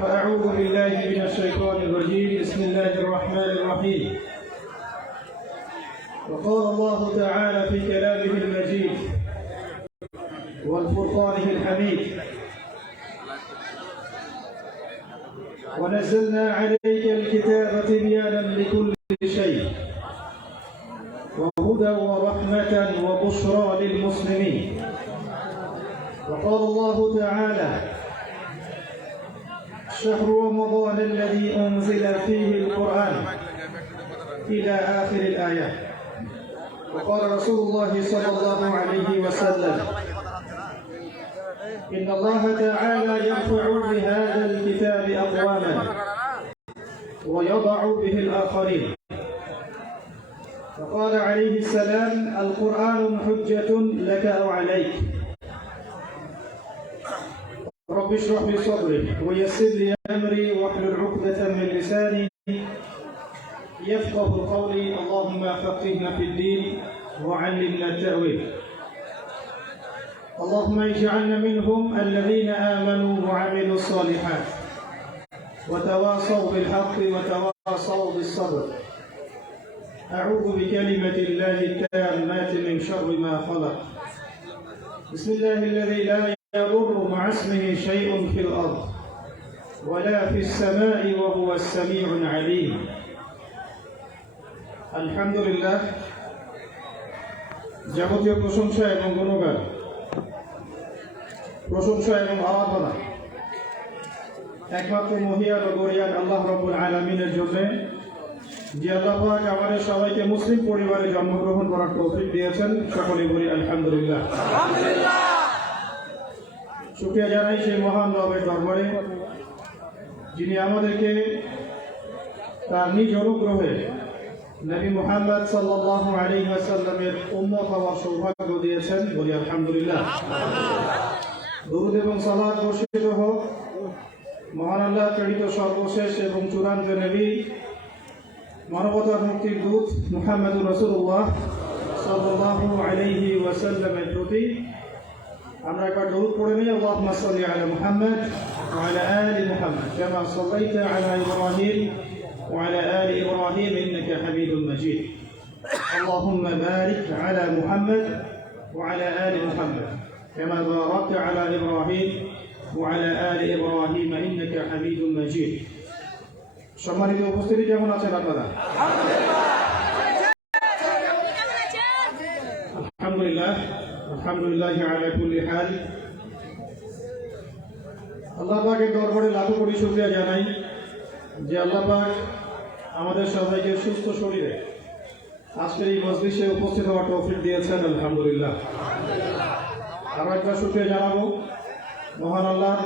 فأعوذ بالله من الشيطان الرجيم بسم الله الرحمن الرحيم وقال الله تعالى في كلامه المجيد والفرقانه الحميد ونزلنا عليك الكتاب تبيانا لكل شيء وهدى ورحمة وبشرى للمسلمين. وقال الله تعالى شهر رمضان الذي أنزل فيه القرآن إلى آخر الآيات. وقال رسول الله صلى الله عليه وسلم إن الله تعالى يرفع بهذا الكتاب أقواما ويضع به الآخرين. وقال عليه السلام القرآن حجة لك أو عليك. رب اشرح لي صدري ويسر لي أمري واحلل عقدة من لساني يفقه قولي اللهم فقهنا في الدين وعلمنا التأويل. اللهم اجعلنا منهم الذين آمنوا وعملوا الصالحات وتواصوا بالحق وتواصوا بالصبر. أعوذ بكلمة الله التامات من شر ما خلق. بسم الله الذي لا يضر مع اسمه شيء في الأرض ولا في السماء وهو السميع العليم. الحمد لله যাবতীয় প্রশংসা এবং গুণগান, প্রশংসা এবং আরাধনা একমাত্র মহিয়ান ও গরিয়ান আল্লাহ রাব্বুল আলামিনের জন্য, যে আল্লাহ পাক আমাদের সবাইকে মুসলিম পরিবারে জন্মগ্রহণ করার তৌফিক দিয়েছেন। সকলে বলি আলহামদুলিল্লাহ। শুকরিয়া জানাই সেই মহান রবের দরবারে, যিনি আমাদেরকে তার নিজ অনুগ্রহে নবী মুহাম্মদ সাল্লাল্লাহু আলাইহি ওয়াসাল্লামের উম্মত হওয়ার সৌভাগ্য দিয়েছেন। বলি আলহামদুলিল্লাহ। দরুদ এবং সালাত বর্ষিত হোক মহান আল্লাহ প্রেরিত সর্বশেষ এবং চূড়ান্ত নবী মানবতার মুক্তির দূত মুহাম্মদুর রাসূলুল্লাহ সাল্লাল্লাহু আলাইহি ওয়াসাল্লামের প্রতি। আমরা একবার দরুদ পড়ে নিই। আল্লাহুম্মা সাল্লি আলা মুহাম্মদ ওয়া আলা আলি মুহাম্মদ কামা সাল্লাইতা আলা ইব্রাহিম ওয়া আলা আলি ইব্রাহিম ইন্নাকা হামিদুম মাজিদ। আল্লাহুম্মা বারিক আলা মুহাম্মদ ওয়া আলা আলি মুহাম্মদ কামা বারাকতা আলা ইব্রাহিম ওয়া আলা আলি ইব্রাহিম ইন্নাকা হামিদুম মাজিদ। সম্মানিত উপস্থিতি, কেমন আছেন আপনারা? আলহামদুলিল্লাহ, আলহামদুলিল্লাহ আলা কুল্লি হাল। আল্লাহ পাকের দরবারে লাখো কোটি শুকরিয়া জানাই যে আল্লাহ পাক আমাদের সবাইকে সুস্থ শরীরে আজকের এই মজলিসে উপস্থিত হওয়ার তৌফিক দিয়েছেন। আলহামদুলিল্লাহ। আরো একবার শুকরিয়া জানাবো মহান আল্লাহ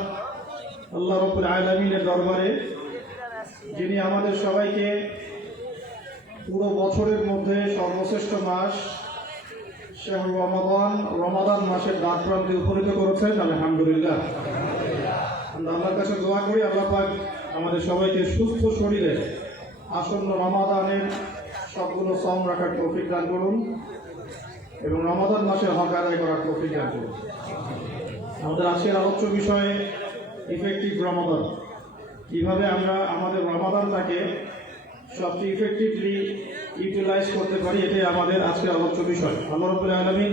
রাব্বুল আলামিনের দরবারে, যিনি আমাদের সবাইকে পুরো বছরের মধ্যে সর্বশ্রেষ্ঠ মাস শাহরু রমাদান মাসের দ্বার প্রান্তে উপনীত করেছেন। আলহামদুলিল্লাহ। আমরা আল্লাহর কাছে দোয়া করি আল্লাহ পাক আমাদের সবাইকে সুস্থ শরীরে আসন্ন রমাদানের সবগুলো সম রাখার তৌফিক দান করুন এবং রমাদান মাসের হক আদায় করার তৌফিক দান করুন। আমাদের আজকের আলোচ্য বিষয়ে ইফেক্টিভ রমাদান, কিভাবে আমরা আমাদের রমাদানটাকে সবচেয়ে ইফেক্টিভলি ইউটিলাইজ করতে পারি, এটাই আমাদের আজকের আলোচ্য বিষয়। আল্লাহ রাব্বুল আলামিন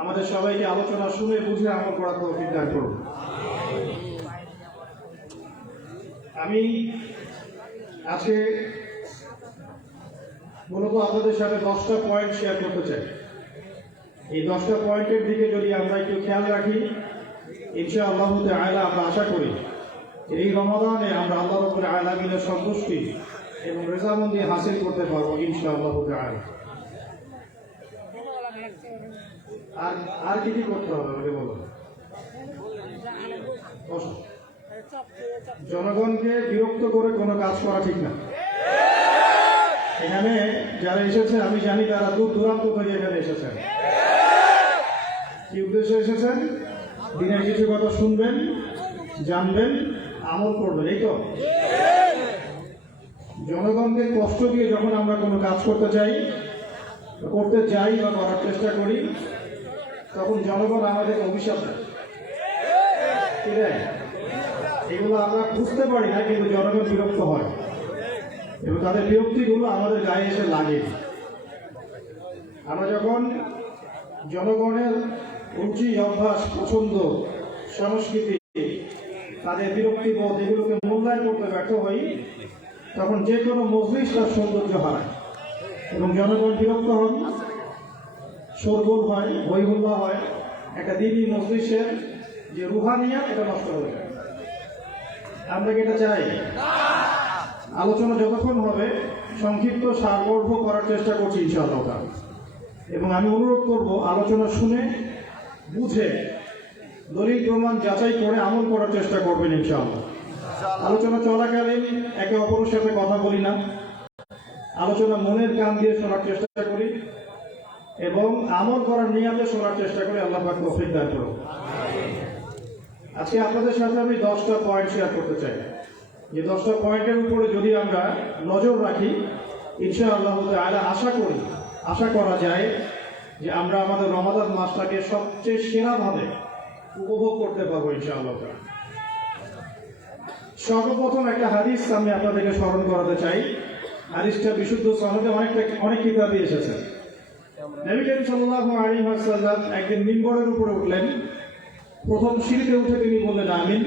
আমাদের সবাইকে আলোচনা শুনে বুঝে আমল করার তৌফিক দান করুন। আমি আজকে মূলত আপনাদের সাথে 10টা পয়েন্ট শেয়ার করতে চাই। এই 10টা পয়েন্টের দিকে যদি আমরা একটু খেয়াল রাখি, ইনশাআল্লাহ তাআলা আমরা আশা করি এই রমাদানে আমরা আল্লাহ রাব্বুল আলামিনের সন্তুষ্টি এবং রেজামন্দি হাসিল করতে পারবো ইনশাআল্লাহ তাআলা। আর কি করতে হবে আমাকে বলুন? জনগণকে বিরক্ত করে কোনো কাজ করা ঠিক না। এখানে যারা এসেছে আমি জানি তারা দূর দূরান্ত থেকে এখানে এসেছেন। কি উদ্দেশ্যে এসেছেন? দিনের কিছু কথা শুনবেন, জানবেন, আমল করবেন, এই তো। জনগণকে কষ্ট দিয়ে যখন আমরা কোনো কাজ করতে যাই বা করার চেষ্টা করি, তখন জনগণ আমাদের অভিশাপ দেয়। এগুলো আমরা বুঝতে পারি না, কিন্তু জনগণ বিরক্ত হয় এবং তাদের বিরক্তিগুলো আমাদের গায়ে এসে লাগে। আমরা যখন জনগণের রুচি, অভ্যাস, পছন্দ, সংস্কৃতি, তাদের বিরক্তিবোধ এগুলোকে মূল্যায়ন করতে ব্যর্থ হই, তখন যে কোনো মজলিস তার সৌন্দর্য হারায় এবং জনগণ বিরক্ত হন, শোরগোল হয়, হইহুল্লা হয়, একটা দিনই মজলিসের যে রুহানিয়াত এটা নষ্ট হয়ে যায়। আমরা কি এটা চাই? আলোচনা যতক্ষণ হবে সংক্ষিপ্ত সারগর্ভ করার চেষ্টা করছি ইনশাআল্লাহ, এবং আমি অনুরোধ করব আলোচনা শুনে বুঝে দলিল প্রমাণ যাচাই করে আমল করার চেষ্টা করবেন ইনশাআল্লাহ। আলোচনা চলাকালীন একে অপরের সাথে কথা বলি না, আলোচনা মনের কান দিয়ে শোনার চেষ্টা করি এবং আমল করার নিয়তে শোনার চেষ্টা করি। আল্লাহ পাক তৌফিক দান করুন। আজকে আপনাদের সাথে আমি 10টা পয়েন্ট শেয়ার করতে চাই। যে 10টা পয়েন্টের উপরে যদি আমরা নজর রাখি, ইনশাআল্লাহ তাআলা আশা করা যায় যে আমরা আমাদের রমাদান মাসটাকে সবচেয়ে সেরাভাবে উপভোগ করতে পারবো ইনশাআল্লাহ। সর্বপ্রথম একটা হাদিস আমি আপনাদেরকে স্মরণ করাতে চাই। হাদিসটা বিশুদ্ধ সনদে অনেক কিতাবে এসেছে। নবী করিম সাল্লাল্লাহু আলাইহি ওয়াসাল্লাম একদিন মিম্বরের উপরে উঠলেন। প্রথম সিঁড়িতে উঠে তিনি বললেন আমিন,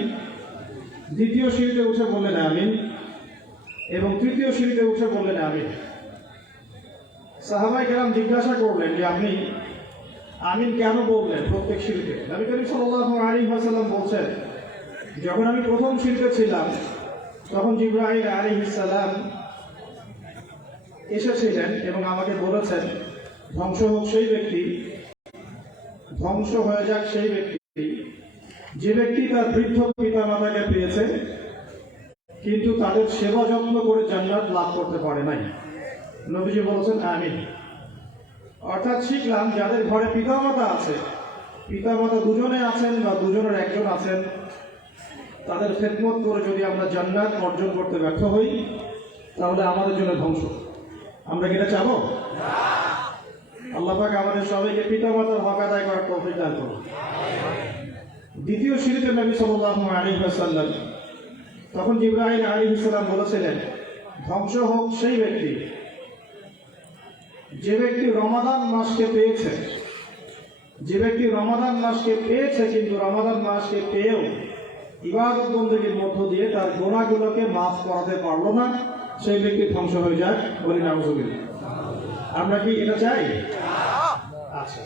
দ্বিতীয় সিঁড়িতে উঠে বললেন আমিন, এবং তৃতীয় সিঁড়িতে উঠে বললেন আমিন। সাহাবায়ে কেরাম জিজ্ঞাসা করলেন যে আপনি আমিন কেন বললেন প্রত্যেক সিঁড়িতে? নবী করিম সাল্লাল্লাহু আলাইহি ওয়াসাল্লাম বলছেন, যখন আমি প্রথম সিঁড়িতে ছিলাম তখন জিবরাইল আলাইহিস সালাম এসেছিলেন এবং আমাকে বলেছেন, ধ্বংস হোক সেই ব্যক্তি, ধ্বংস হয়ে যাক সেই ব্যক্তি যে ব্যক্তি তার বৃদ্ধ পিতা মাতাকে পেয়েছে কিন্তু তাদের সেবা যত্ন করে জান্নাত লাভ করতে পারে নাই। নবীজি বলেছেন আমিন। অর্থাৎ শিখলাম যাদের ঘরে পিতামাতা আছে, পিতামাতা দুজনে আছেন বা দুজনের একজন আছেন, তাদের খেদমত করে যদি আমরা জান্নাত অর্জন করতে ব্যর্থ হই তাহলে আমাদের জন্য ধ্বংস। আমরা কি এটা চাবো? আল্লাহ পাক আমাদের সবাইকে পিতামাতার হক আদায় করার তৌফিক দান করুন। দ্বিতীয় সিঁড়িতে নবী সাল্লাল্লাহু আলাইহি ওয়াসাল্লাম তখন জিবরাইল আলাইহিস সালাম বলেছিলেন, ধ্বংস হোক সেই ব্যক্তি যে ব্যক্তি রমাদান মাসকে পেয়েছে, যে ব্যক্তি রমাদান মাসকে পেয়েছে কিন্তু রমাদান মাসকে পেয়েও ইবাদত বন্দেগীর মধ্য দিয়ে তার গুনাহগুলোকে মাফ করাতে পারলো না, সেই ব্যক্তি ধ্বংস হয়ে যায়। বলি নাউযুবিল্লাহ। আমরা কি এটা চাই? আচ্ছা,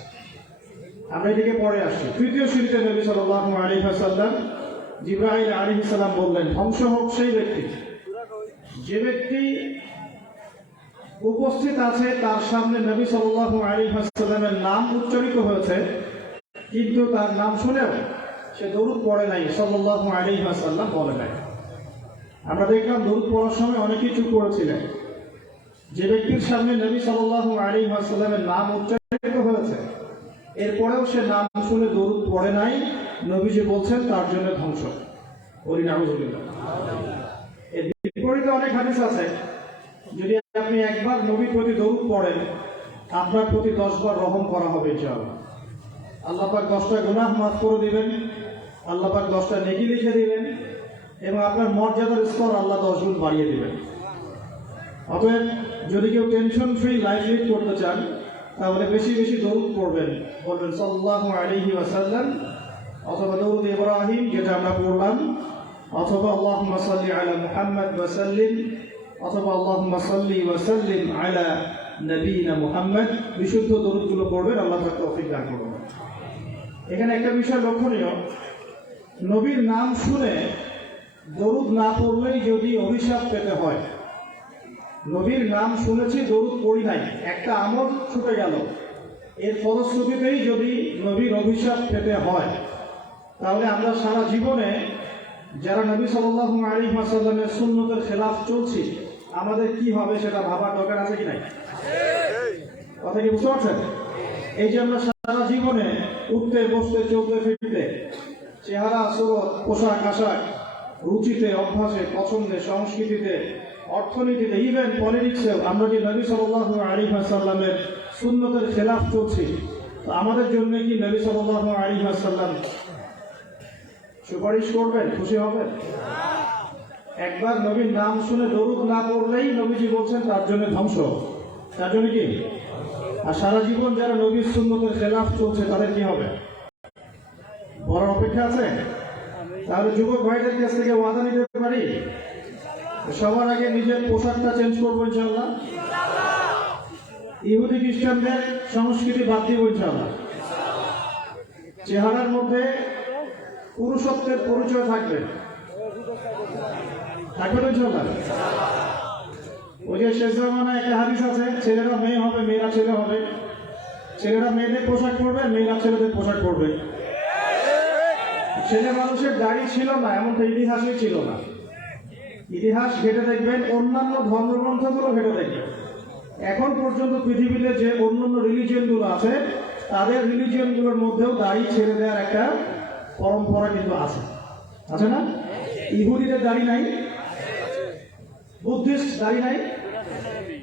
আমরা এদিকে পরে আসছি। তৃতীয় সিঁড়িতে নবী সাল্লাল্লাহু আলাইহি ওয়াসাল্লাম জিবরাইল আলাইহিস সালাম বললেন, ধ্বংস হোক সেই ব্যক্তি যে ব্যক্তি উপস্থিত আছে তার সামনে নবী সাল্লাল্লাহু আলাইহি ওয়াসাল্লামের নাম উচ্চারিত হয়েছে কিন্তু তার নাম শুনেও সে দরুদ পড়ে নাই, সাল্লাল্লাহু আলাইহি ওয়াসাল্লাম বলে নাই। আমরা দেখলাম দরুদ পড়ার সময় অনেকেই চুপ করেছিলেন। যে ব্যক্তির সামনে নবী সাল্লাল্লাহু আলাইহি ওয়াসাল্লামের নাম উচ্চারিত হয়েছে এরপরেও সে নাম শুনে দরুদ পড়ে নাই, নবীজি বলছেন তার জন্য ধ্বংস। বলি নাউযুবিল্লাহ। এর বিপরীতে অনেক হাদিস আছে, যদি আপনি একবার নবীর প্রতি দরুদ পড়েন আপনার প্রতি 10 বার রহম করা হবে ইনশাআল্লাহ। আল্লাহ পাক 10টা গুনাহ মাফ করে দিবেন, আল্লাহ পাক 10টা নেকি লিখে দিবেন এবং আপনার মর্যাদার স্তর আল্লাহ 10 গুণ বাড়িয়ে দিবেন। অতএব যদি কেউ টেনশন ফ্রি লাইফ লিড করতে চান তাহলে বেশি বেশি দরুদ পড়বেন, বলবেন সাল্লাল্লাহু আলাইহি ওয়াসাল্লাম অথবা দরুদ ইব্রাহিম যেটা আমরা পড়লাম, অথবা আল্লাহুম্মা সাল্লি আলা মুহাম্মাদ ওয়া সাল্লিম, অথবা আল্লাহুম্মা সাল্লি ওয়া সাল্লিম আলা নবিয়িনা মুহাম্মাদ। বিশুদ্ধ দরুদগুলো পড়বেন, আল্লাহ পাক তৌফিক দান করুন। এখানে একটা বিষয় লক্ষণীয়, নবীর নাম শুনে দরুদ না পড়লেই যদি অভিশাপ পেতে হয়, নবীর নাম শুনেছি দরুদ পড়ি নাই, একটা আমল ছুটে গেল, এর ফলশ্রুতিতেই যদি নবীর অভিশাপ পেতে হয় তাহলে আমরা সারা জীবনে যারা নবী সাল্লাল্লাহু আলাইহি ওয়াসাল্লামের সুন্নতের খেলাফ চলছি আমাদের কি হবে সেটা ভাবার দরকার আছে কি নাই? কথা কি বুঝতে পারছেন? এই যে আমরা সারা জীবনে উঠতে বসতে চলতে ফিরতে চেহারা, সুরত, পোশাক আশাক, রুচিতে, অভ্যাসে, পছন্দে, সংস্কৃতিতে, অর্থনীতিতে, ইভেন পলিটিক্সেও আমরা যে নবী সাল্লাল্লাহু আলাইহি ওয়াসাল্লামের সুন্নতের খেলাফ চলছি, আমাদের জন্য কি নবী সাল্লাল্লাহু আলাইহি ওয়াসাল্লাম সুপারিশ করবেন, খুশি হবেন? একবার নবীর নাম শুনে দরুদ না পড়লেই নবীজি বলছেন তার জন্য ধ্বংস। তার জন্য কি? আর সারা জীবন যারা নবীর সুন্নতের খেলাফ চলছে তাদের কি হবে? বড় অপেক্ষা আছে। তাহলে যুবক ভাইদের কাছ থেকে ওয়াদা নিতে পারি, সবার আগে নিজের পোশাকটা চেঞ্জ করবো ইনশাআল্লাহ। ইহুদি খ্রিস্টানদের সংস্কৃতি বাদ দিব ইনশাআল্লাহ। চেহারার মধ্যে পুরুষত্বের পরিচয় থাকবে, থাকবে তো ইনশাআল্লাহ। ওই যে শেষ জামানায় একটা হাদিস আছে, ছেলেরা মেয়ে হবে, মেয়েরা ছেলে হবে। ছেলেরা মেয়েদের পোশাক পরবে, মেয়েরা ছেলেদের পোশাক পরবে। ছেলে মানুষের দাড়ি ছিল না, এমনটা ইতিহাসে ছিল না। ইতিহাস ঘেটে দেখবেন, অন্যান্য ধর্মগ্রন্থগুলো ঘেটে দেখবেন, এখন পর্যন্ত পৃথিবীতে যে অন্যান্য রিলিজিয়নগুলো আছে তাদের রিলিজিয়নগুলোর মধ্যেও দাড়ি ছেড়ে দেওয়ার একটা পরম্পরা কিন্তু আছে, আছে না? ইহুদিদের দাড়ি নাই, বুদ্ধিস্ট দাড়ি নাই,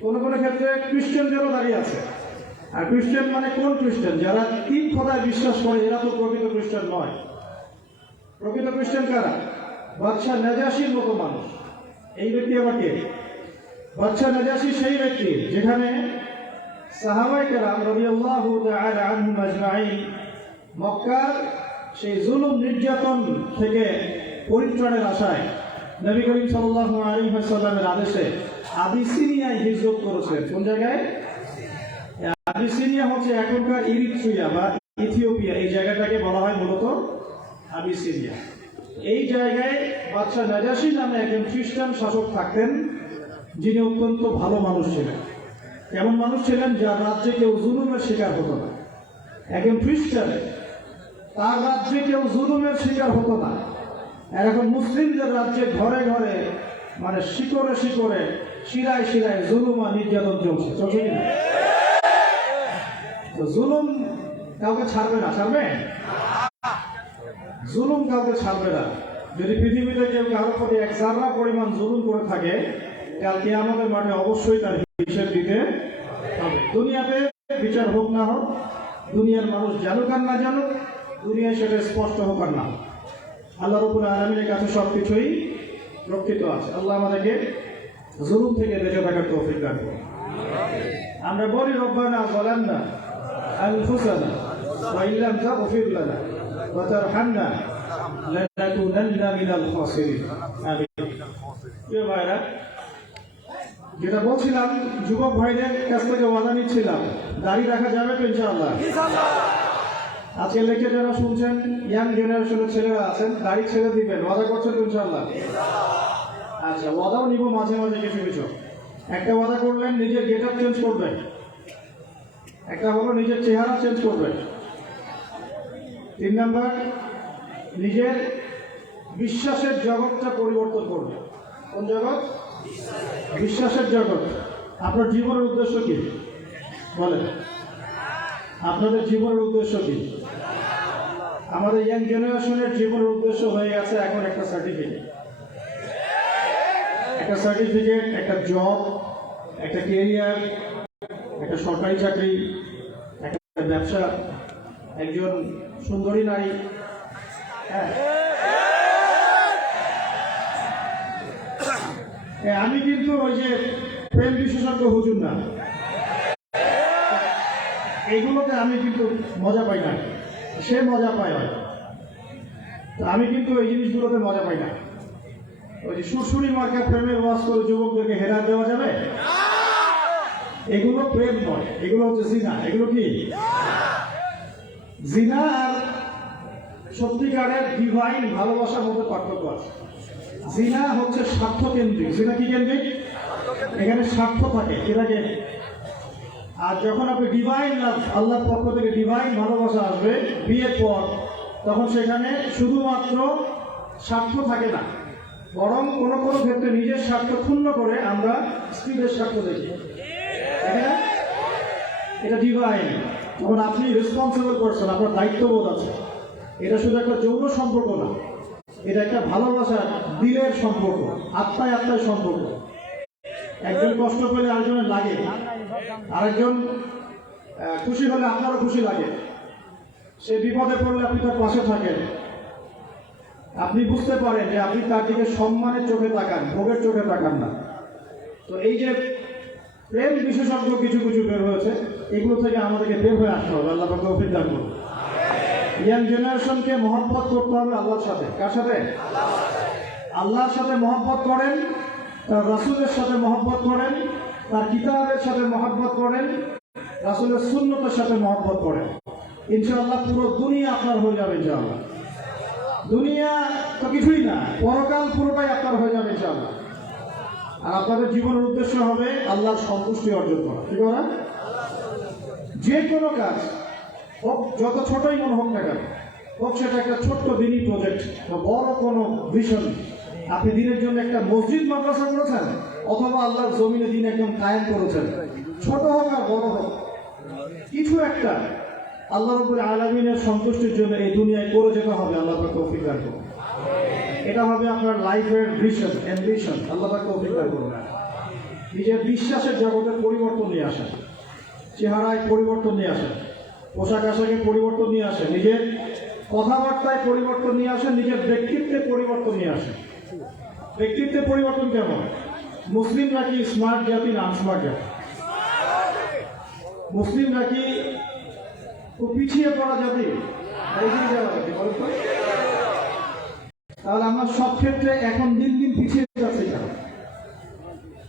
কোন কোন ক্ষেত্রে খ্রিস্টানদেরও দাড়ি আছে। আর খ্রিস্টান মানে কোন খ্রিস্টান? যারা তিন খোদায় বিশ্বাস করে, এরা তো প্রকৃত খ্রিস্টান নয়। প্রকৃত খ্রিস্টান কারা? বাদশাহ নাজাশীর মতো মানুষ। এই ব্যক্তি আবার কে? বাদশাহ নাজাশী সেই ব্যক্তি যেখানে সাহাবায়ে কেরাম রাদিয়াল্লাহু তাআলা আনহুম আজমাইন মক্কার সেই জুলুম নির্যাতন থেকে পরিত্রাণের আশায় নবী করিম সাল্লাল্লাহু আলাইহি ওয়াসাল্লামের আদেশে আবিসিনিয়ায় হিজরত করেছিলেন। কোন জায়গায়? আবিসিনিয়া হচ্ছে এখনকার ইরিত্রিয়া বা ইথিওপিয়া। এই জায়গাটাকে বলা হয় মূলত আবিসিনিয়া। এই জায়গায় বাদশাহ নাজাশী নামে একজন খ্রিস্টান শাসক থাকতেন, যিনি অত্যন্ত ভালো মানুষ ছিলেন। এমন মানুষ ছিলেন যার রাজ্যে কেউ জুলুমের শিকার হতো না। একজন খ্রিস্টান, তার রাজ্যে কেউ জুলুমের শিকার হতো না। আর এখন মুসলিমদের রাজ্যে ঘরে ঘরে মানে শিকড়ে শিকড়ে শিরায় শিরায় জুলুম আর নির্যাতন চলছে, চলছে কিনা? জুলুম কাউকে ছাড়বে না, ছাড়বে? জুলুম কাউকে ছাড়বে না। যদি পৃথিবীতে কেউ কারোর প্রতি এক জাররা পরিমাণ জুলুম করে থাকে, কালকে আমাদের মাঠে অবশ্যই তার হিসেব দিতে হবে। দুনিয়াতে বিচার হোক না হোক, দুনিয়ার মানুষ জানুক আর না জানুক, দুনিয়ায় সেটা স্পষ্ট হোক আর না, আল্লাহ রাব্বুল আলামিনের কাছে সবকিছুই রক্ষিত আছে। আল্লাহ আমাদেরকে জুলুম থেকে বেঁচে থাকার তৌফিক দান করুন। আমরা বলি রব্বানা যালামনা আনফুসানা ওয়া ইল্লাম তাগফির লানা ওয়া তারহামনা লানাকুনান্না মিনাল খাসিরিন। আমিন। প্রিয় ভাইরা, যেটা বলছিলাম, যুবক ভাইদের কাছ থেকে ওয়াদা নিচ্ছিলাম, দাড়ি রাখা যাবে তো ইনশাআল্লাহ? আজকে লেখে যারা শুনছেন, ইয়াং জেনারেশনের ছেলেরা আছেন, দাড়ি ছেড়ে দিবেন, ওয়াদা করছেন তো ইনশাআল্লাহ? আচ্ছা, ওয়াদাও নিব মাঝে মাঝে কিছু কিছু। একটা ওয়াদা করলেন, নিজের গেট আপ চেঞ্জ করবেন। একটা হলো নিজের চেহারা চেঞ্জ করবেন। 3 নাম্বার, নিজের বিশ্বাসের জগৎটা পরিবর্তন করবে। কোন জগৎ? বিশ্বাসের জগৎ। আপনার জীবনের উদ্দেশ্য কি বলেন? আপনাদের জীবনের উদ্দেশ্য কি? আমাদের ইয়াং জেনারেশনের জীবনের উদ্দেশ্য হয়ে গেছে এখন একটা সার্টিফিকেট, একটা জব, একটা ক্যারিয়ার, একটা সরকারি চাকরি, একটা ব্যবসা, একজন সুন্দরী নারী। হ্যাঁ, আমি কিন্তু ওই যে প্রেম বিশেষজ্ঞ হুজুর না, এইগুলোতে আমি কিন্তু মজা পাই না। সে মজা পায়, আমি কিন্তু এই জিনিসগুলোতে মজা পাই না। ওই যে সুরসুরি মার্কা প্রেমের ওয়াজ করে যুবকদেরকে হেরাত দেওয়া যাবে? এগুলো প্রেম নয়, এগুলো হচ্ছে জিনা। এগুলো কি? জিনা আর সত্যিকারের ডিভাইন ভালোবাসার মধ্যে পার্থক্য আছে। জিনা হচ্ছে স্বার্থ কেন্দ্রিক। জিনা কি কেন্দ্রিক? এখানে স্বার্থ থাকে, এটাকে। আর যখন আপনি ডিভাইন লাভ, আল্লাহর পক্ষ থেকে ডিভাইন ভালোবাসা আসবে বিয়ের পর, তখন সেখানে শুধুমাত্র স্বার্থ থাকে না, বরং কোনো কোনো ক্ষেত্রে নিজের স্বার্থ ক্ষুণ্ণ করে আমরা স্ত্রীদের স্বার্থ দেখি। এটা ডিভাইন। তখন আপনি রেসপন্সিবল পারসন, আপনার দায়িত্ববোধ আছে। এটা শুধু একটা যৌন সম্পর্ক না, এটা একটা ভালোবাসার দিলের সম্পর্ক, আত্মায় আত্মায় সম্পর্ক। একজন কষ্ট পেলে আরেকজনের লাগে, আরেকজন খুশি হলে আপনারও খুশি লাগে। সে বিপদে পড়লে আপনি তার পাশে থাকেন। আপনি বুঝতে পারেন যে আপনি তার দিকে সম্মানের চোখে তাকান, ভোগের চোখে তাকান না। তো এই যে প্রেম বিশেষজ্ঞ কিছু কিছু বের হয়েছে, এগুলো থেকে আমাদেরকে বের হয়ে আসতে হবে। আল্লাহ পাক তৌফিক দান করুন। ইয়াং জেনারেশনকে মহব্বত করতে হবে আল্লাহর সাথে। কার সাথে? আল্লাহর সাথে মহব্বত করেন, তার রাসূলের সাথে মহব্বত করেন, তার কিতাবের সাথে মহব্বত করেন, রাসূলের সুন্নতের সাথে মহব্বত করেন। ইনশাআল্লাহ পুরো দুনিয়া আপনার হয়ে যাবে। ইনশাআল্লাহ দুনিয়া তো কিছুই না, পরকাল পুরোটাই আপনার হয়ে যাবে ইনশাআল্লাহ। আর আপনাদের জীবনের উদ্দেশ্য হবে আল্লাহর সন্তুষ্টি অর্জন করা। কি করা? যে কোনো কাজ হোক, যত ছোটই মনে হোক না কেন, হোক সেটা একটা ছোট্ট দিনই প্রজেক্ট বা বড় কোনো ভিশন। আপনি দিনের জন্য একটা মসজিদ মাদ্রাসা করেছেন, অথবা আল্লাহর জমিনে দিন একদম কায়েম করেছেন, ছোট হোক আর বড় হোক, কিছু একটা আল্লাহ রাব্বুল আলামিনের সন্তুষ্টির জন্য এই দুনিয়ায় করে যেতে হবে। আল্লাহ পাক তৌফিক দান করুন। এটা হবে আপনার লাইফের ভিশন, অ্যাম্বিশন। আল্লাহ পাক তৌফিক দান করুন। নিজের বিশ্বাসের জগতের পরিবর্তন নিয়ে আসেন, চেহারায় পরিবর্তন নিয়ে আসেন, পোশাক আশাকে পরিবর্তন নিয়ে আসেন, নিজের কথাবার্তায় পরিবর্তন নিয়ে আসেন, নিজের ব্যক্তিত্বে পরিবর্তন নিয়ে আসেন। ব্যক্তিত্বে পরিবর্তন কেমন? মুসলিম নাকি স্মার্ট জাতি না আনস্মার্ট জাতি? মুসলিম নাকি খুব পিছিয়ে পড়া জাতি? তাহলে আমরা সব ক্ষেত্রে এখন দিন দিন পিছিয়ে যাচ্ছি। কেন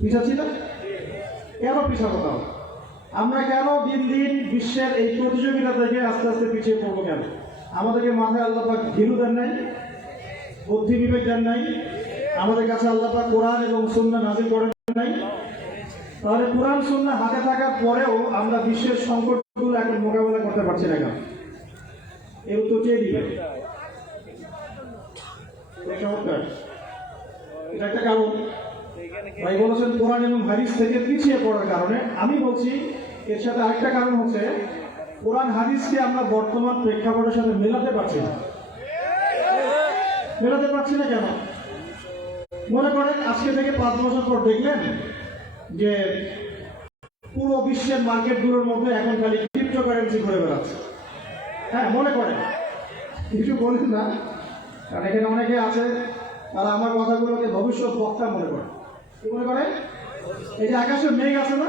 পিছাচ্ছি না? কেন পিছাবো? তাহলে আমরা কেন দিন দিন বিশ্বের এই প্রতিযোগিতা থেকে আস্তে আস্তে পিছিয়ে পড়বো? কেন? আমাদেরকে মাথায় আল্লাহ পাক ঘিলু দেন নাই, বুদ্ধি বিবেক দেন নাই, আমাদের কাছে আল্লাহ পাক কোরআন এবং সুন্নাহ নাযিল করেন নাই। তাহলে কোরআন সুন্নাহ হাতে থাকার পরেও আমরা বিশ্বের সংকটগুলো এখন মোকাবেলা করতে পারছি না কেন? এর উত্তর চেয়ে দিবেন। এটা একটা কারণ। ভাই বলেছেন কোরআন এবং হাদিস থেকে পিছিয়ে পড়ার কারণে। আমি বলছি এর সাথে আরেকটা কারণ হচ্ছে কোরআন হাদিসকে আমরা বর্তমান প্রেক্ষাপটের সাথে মেলাতে পারছি না। মেলাতে পারছি না কেন? মনে করেন আজকে থেকে 5 বছর পর দেখলেন যে পুরো বিশ্বের মার্কেটগুলোর মধ্যে এখন খালি ক্রিপ্টোকারেন্সি ঘুরে বেড়াচ্ছে। হ্যাঁ, মনে করেন, কিছু বলেন না, কারণ এখানে অনেকে আছে তারা আমার কথাগুলোকে ভবিষ্যৎ বক্তা মনে করে। কি মনে করে? এই যে আকাশে মেঘ আছে না,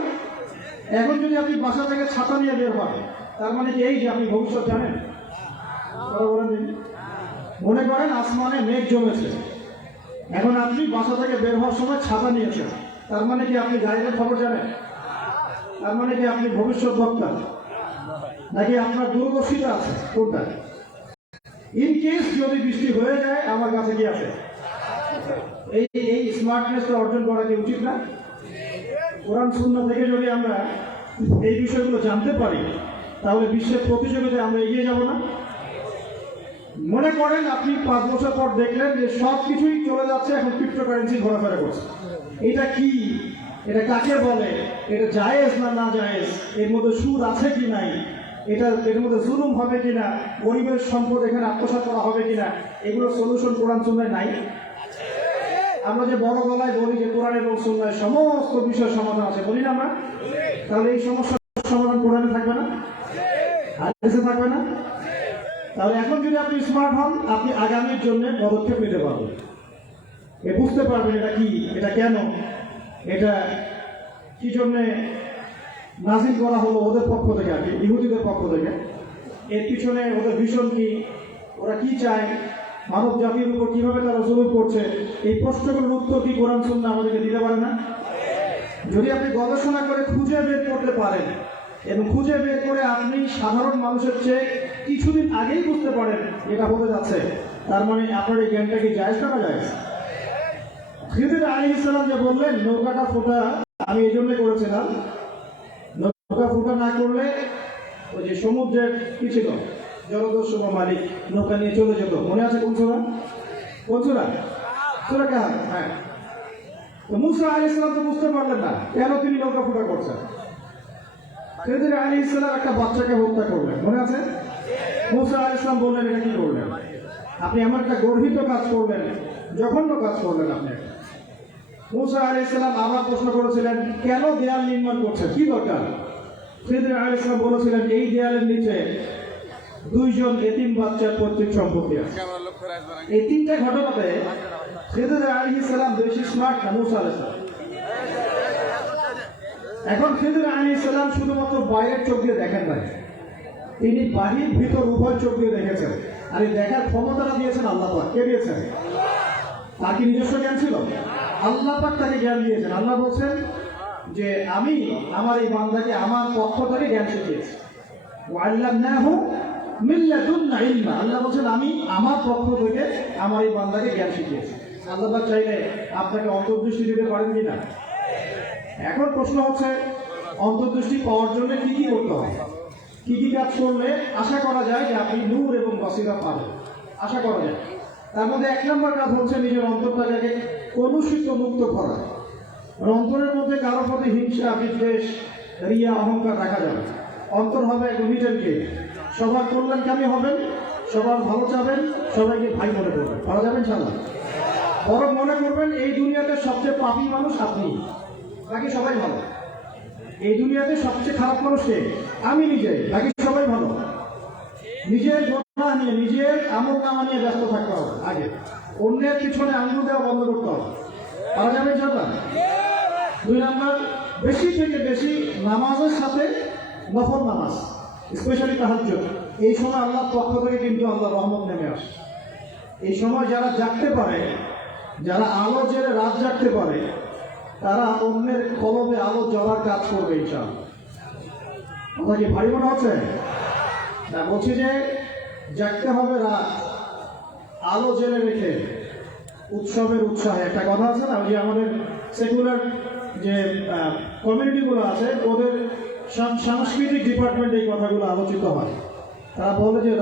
এখন যদি আপনি বাসা থেকে ছাতা নিয়ে বের হন, তার মানে কি এই যে আপনি ভবিষ্যৎ জানেন? মনে করেন আসমানে মেঘ জমেছে, এখন আপনি বাসা থেকে বের হওয়ার সময় ছাতা নিয়েছেন, তার মানে কি আপনি গায়েবের খবর জানেন? তার মানে কি আপনি ভবিষ্যৎ বক্তা? নাকি আপনার দূরদর্শিতা আছে? কোনটা? ইন কেস যদি বৃষ্টি হয়ে যায়, আমার কাছে কি আছে? এই স্মার্টনেসটা অর্জন করা কি উচিত না? কোরআন সুন্নাহ থেকে যদি আমরা এই বিষয়গুলো জানতে পারি, তাহলে বিশ্বের প্রতিযোগিতায় আমরা এগিয়ে যাব না? মনে করেন আপনি 5 বছর পর দেখলেন যে সব কিছুই চলে যাচ্ছে, এখন ক্রিপ্টোকারেন্সি ঘোরাফেরা করছে। এটা কি? এটা কাকে বলে? এটা জায়েজ না না জায়েজ? এর মধ্যে সুদ আছে কি নাই? এর মধ্যে জুলুম হবে কিনা? গরিবের সম্পদ এখানে আত্মসাৎ করা হবে কিনা? এগুলো সলিউশন কোরআন সুন্নাহয় নাই। আমরা যে বড় গলায় বলি যে কোরআন এবং সুন্নাহয় সমস্ত বিষয় সমাধান আছে, বলি না আমরা? তাহলে এই সমস্যার সমাধান কোরআনে থাকবে না? হাদিসে থাকবে না? তাহলে এখন যদি আপনি স্মার্ট হন, আপনি আগামীর জন্য পদক্ষেপ নিতে পারবেন। বুঝতে পারবেন এটা কি, এটা কেন, এটা কি জন্য নাজিল করা হলো ওদের পক্ষ থেকে, আর কি ইহুদিদের পক্ষ থেকে। এর পিছনে ওদের ভীষণ কি, ওরা কি চায়, মানব জাতির উপর কিভাবে তারা জুলুম করছে, এই প্রশ্নগুলোর উত্তর কি কোরআন সুন্নাহ আমাদেরকে দিতে পারে না? যদি আপনি গবেষণা করে খুঁজে বের করতে পারেন এবং খুঁজে বের করে আপনি সাধারণ মানুষের চেয়ে কিছুদিন আগেই বুঝতে পারেন এটা হতে যাচ্ছে, তার মানে আপনার এই জ্ঞানটা কি জায়েজ না জায়েজ? খিদির আলাইহিস সালাম যে বললেন নৌকাটা ফোটা আমি এই জন্য করেছিলাম, নৌকা ফোটা না করলে ওই যে সমুদ্রের কি ছিল, জলদস্যু বা মালিক নৌকা নিয়ে চলে যেত। মনে আছে কোন সূরা? কোন সূরা? সূরা কাহফ। হ্যাঁ, তো মুসা আলাইহিস সালাম তো বুঝতে পারলেন না কেন তিনি নৌকা ফোটা করছেন। খিদির আলাইহিস সালাম একটা বাচ্চাকে হত্যা করলেন, মনে আছে? মুসা আলাইহিস সালাম বললেন এটা কি করলেন? আপনি এমন একটা গর্হিত কাজ করলেন, জঘন্য কাজ করলেন আপনি। মুসা আলাইহিস সালাম আবার প্রশ্ন করেছিলেন কেন দেয়াল নির্মাণ করছেন, কি দরকার? খিদির আলাইহিস সালাম বলেছিলেন এই দেয়ালের নিচে 2 জন এতিম বাচ্চার পৈতৃক সম্পত্তি আছে। এই তিনটা ঘটনাতে খিদর আলাইহিস সালাম বেশি স্মার্ট না মুসা আলাইহিস সালাম? এখন খিদর আলাইহিস সালাম শুধুমাত্র বাইরের চোখ দিয়ে দেখেন নাই, তিনি বাহির ভিতর উভয় চোখ দিয়ে দেখেছেন। আর এই দেখার ক্ষমতাটা দিয়েছেন আল্লাহ পাক। কে দিয়েছেন? তার কি নিজস্ব জ্ঞান ছিল? আল্লাহ পাক তাকে জ্ঞান দিয়েছেন। আল্লাহ বলছেন যে আমি আমার এই বান্দাকে আমার পক্ষ থেকে জ্ঞান শিখিয়েছি। ওয়াল্লামনাহু মিন লাদুন্না ইলমা। আল্লাহ বলছেন আমি আমার পক্ষ থেকে আমার এই বান্দাকে জ্ঞান শিখিয়েছি। আল্লাহ পাক চাইলে আপনাকে অন্তর্দৃষ্টি দিতে পারেন কিনা? এখন প্রশ্ন হচ্ছে অন্তর্দৃষ্টি পাওয়ার জন্য কি কি করতে হবে, কি কি কাজ করলে আশা করা যায় যে আপনি নূর এবং বসিরা পাবেন? আশা করা যায় তার মধ্যে এক নম্বর কাজ হচ্ছে নিজের অন্তরটাকে কলুষিত মুক্ত করা। অন্তরের মধ্যে কারোর প্রতি হিংসা, বিদ্বেষ, রিয়া, অহংকার রাখা যাবে। অন্তর হবে নিজেকে সবার কল্যাণকামী হবেন, সবার ভালো চাবেন, সবাইকে ভাই মনে করবেন। ভালো যাবেন ইনশাআল্লাহ। বরং মনে করবেন এই দুনিয়াতে সবচেয়ে পাপী মানুষ আপনি, বাকি সবাই ভালো। এই দুনিয়াতে সবচেয়ে খারাপ মানুষ কে? আমি নিজে, বাকি সবাই ভালো। নিজের গুনাহ নিয়ে, নিজের আমল নামা নিয়ে ব্যস্ত থাকতে হবে। আগে অন্যের পিছনে আঙুল দেওয়া বন্ধ করতে হবে। পারা যাবে ইনশাআল্লাহ। 2 নম্বর, বেশি থেকে বেশি নামাজের সাথে নফল নামাজ, স্পেশালি তাহাজ্জুদ। এই সময় আল্লাহর পক্ষ থেকে কিন্তু আল্লাহর রহমত নেমে আসে। এই সময় যারা জাগতে পারে, যারা আলো জেলে রাত জাগতে পারে, তারা অন্যের কলবে আলো জ্বলার কাজ করবে ইনশাআল্লাহ। কথা কি ভারী মনে হচ্ছে? না, বলছি যে জাগতে হবে রাত, আলো জেলে রেখে উৎসবের উৎসাহে। একটা কথা আছে না, যে আমাদের সেকুলার যে কমিউনিটিগুলো আছে, ওদের সাংস্কৃতিক ডিপার্টমেন্টে এই কথাগুলো আলোচিত হয়। তারা বলে যে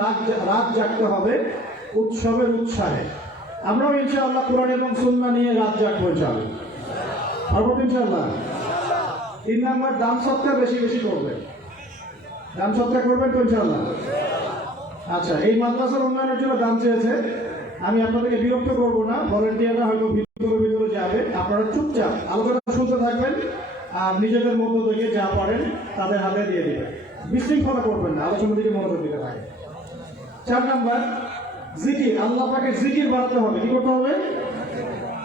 রাত জাগতে হবে উৎসবের উৎসাহে। আমরাও ইনশাআল্লাহ কোরআন এবং সুন্নাহ নিয়ে রাত জাগবো ইনশাআল্লাহ। পারবো ইনশাআল্লাহ। 3 নম্বর, দান সৎকার বেশি বেশি করবেন। দান সৎকার করবেন তো ইনশাআল্লাহ? আচ্ছা, এই মাদ্রাসার উন্নয়নের জন্য দান চেয়েছে। আমি আপনাদেরকে বিরক্ত করবো না, ভলেন্টিয়াররা হয়তো ভিতরে যাবে, আপনারা চুপচাপ আলোচনা শুনতে থাকবেন আর নিজেদের মধ্য থেকে যা পারেন তাদের হাতে দিয়ে দেবেন। বিশৃঙ্খলা করবেন না, আলোচনার দিকে মনোযোগ দিতে থাকেন। 4 নম্বর, জিকির। আল্লাহ পাকের জিকির বাড়াতে হবে। কি করতে হবে?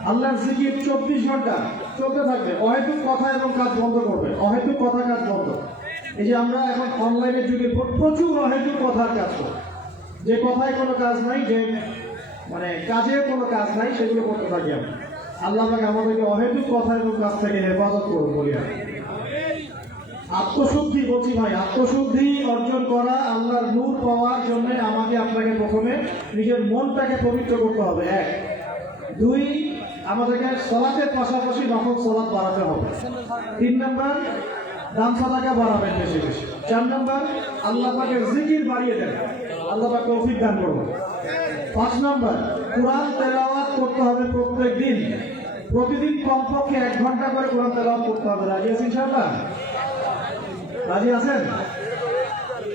আল্লাহর জিকির 24 ঘন্টা চলতে থাকবে। অহেতুক কথা এবং কাজ বন্ধ করবে। অহেতুক কথা, কাজ বন্ধ। এই যে আমরা এখন অনলাইনের যুগে প্রচুর অহেতুক কথার কাজ করি, যে কথায় কোনো কাজ নাই, যে মানে কাজের কোনো কাজ নাই, সেগুলো করতে থাকি আমরা। আল্লাহ পাক আমাদেরকে অহেতুক কথা এবং কাজ থেকে হেফাজত করুন বলি আমি। আত্মশুদ্ধি বলছি ভাই, আত্মশুদ্ধি অর্জন করা, আল্লাহর নূর পাওয়ার জন্য আমাকে আপনাকে প্রথমে নিজের মনটাকে পবিত্র করতে হবে। 1, 2, আমাদেরকে সালাতের পাশাপাশি নফল সালাত বাড়াতে হবে। 3 নম্বর, দান সাদাকা বাড়াবেন বেশি বেশি। 4 নম্বর, আল্লাহ পাকের জিকির বাড়িয়ে দেন। আল্লাহ পাক তৌফিক দান করবেন। 5 নম্বর, কোরআন তেলাওয়াত করতে হবে প্রত্যেক দিন। প্রতিদিন কমপক্ষে 1 ঘন্টা করে কোরআন তেলাওয়াত করতে হবে। রাজি আছেন ইনশাআল্লাহ? রাজি আছেন?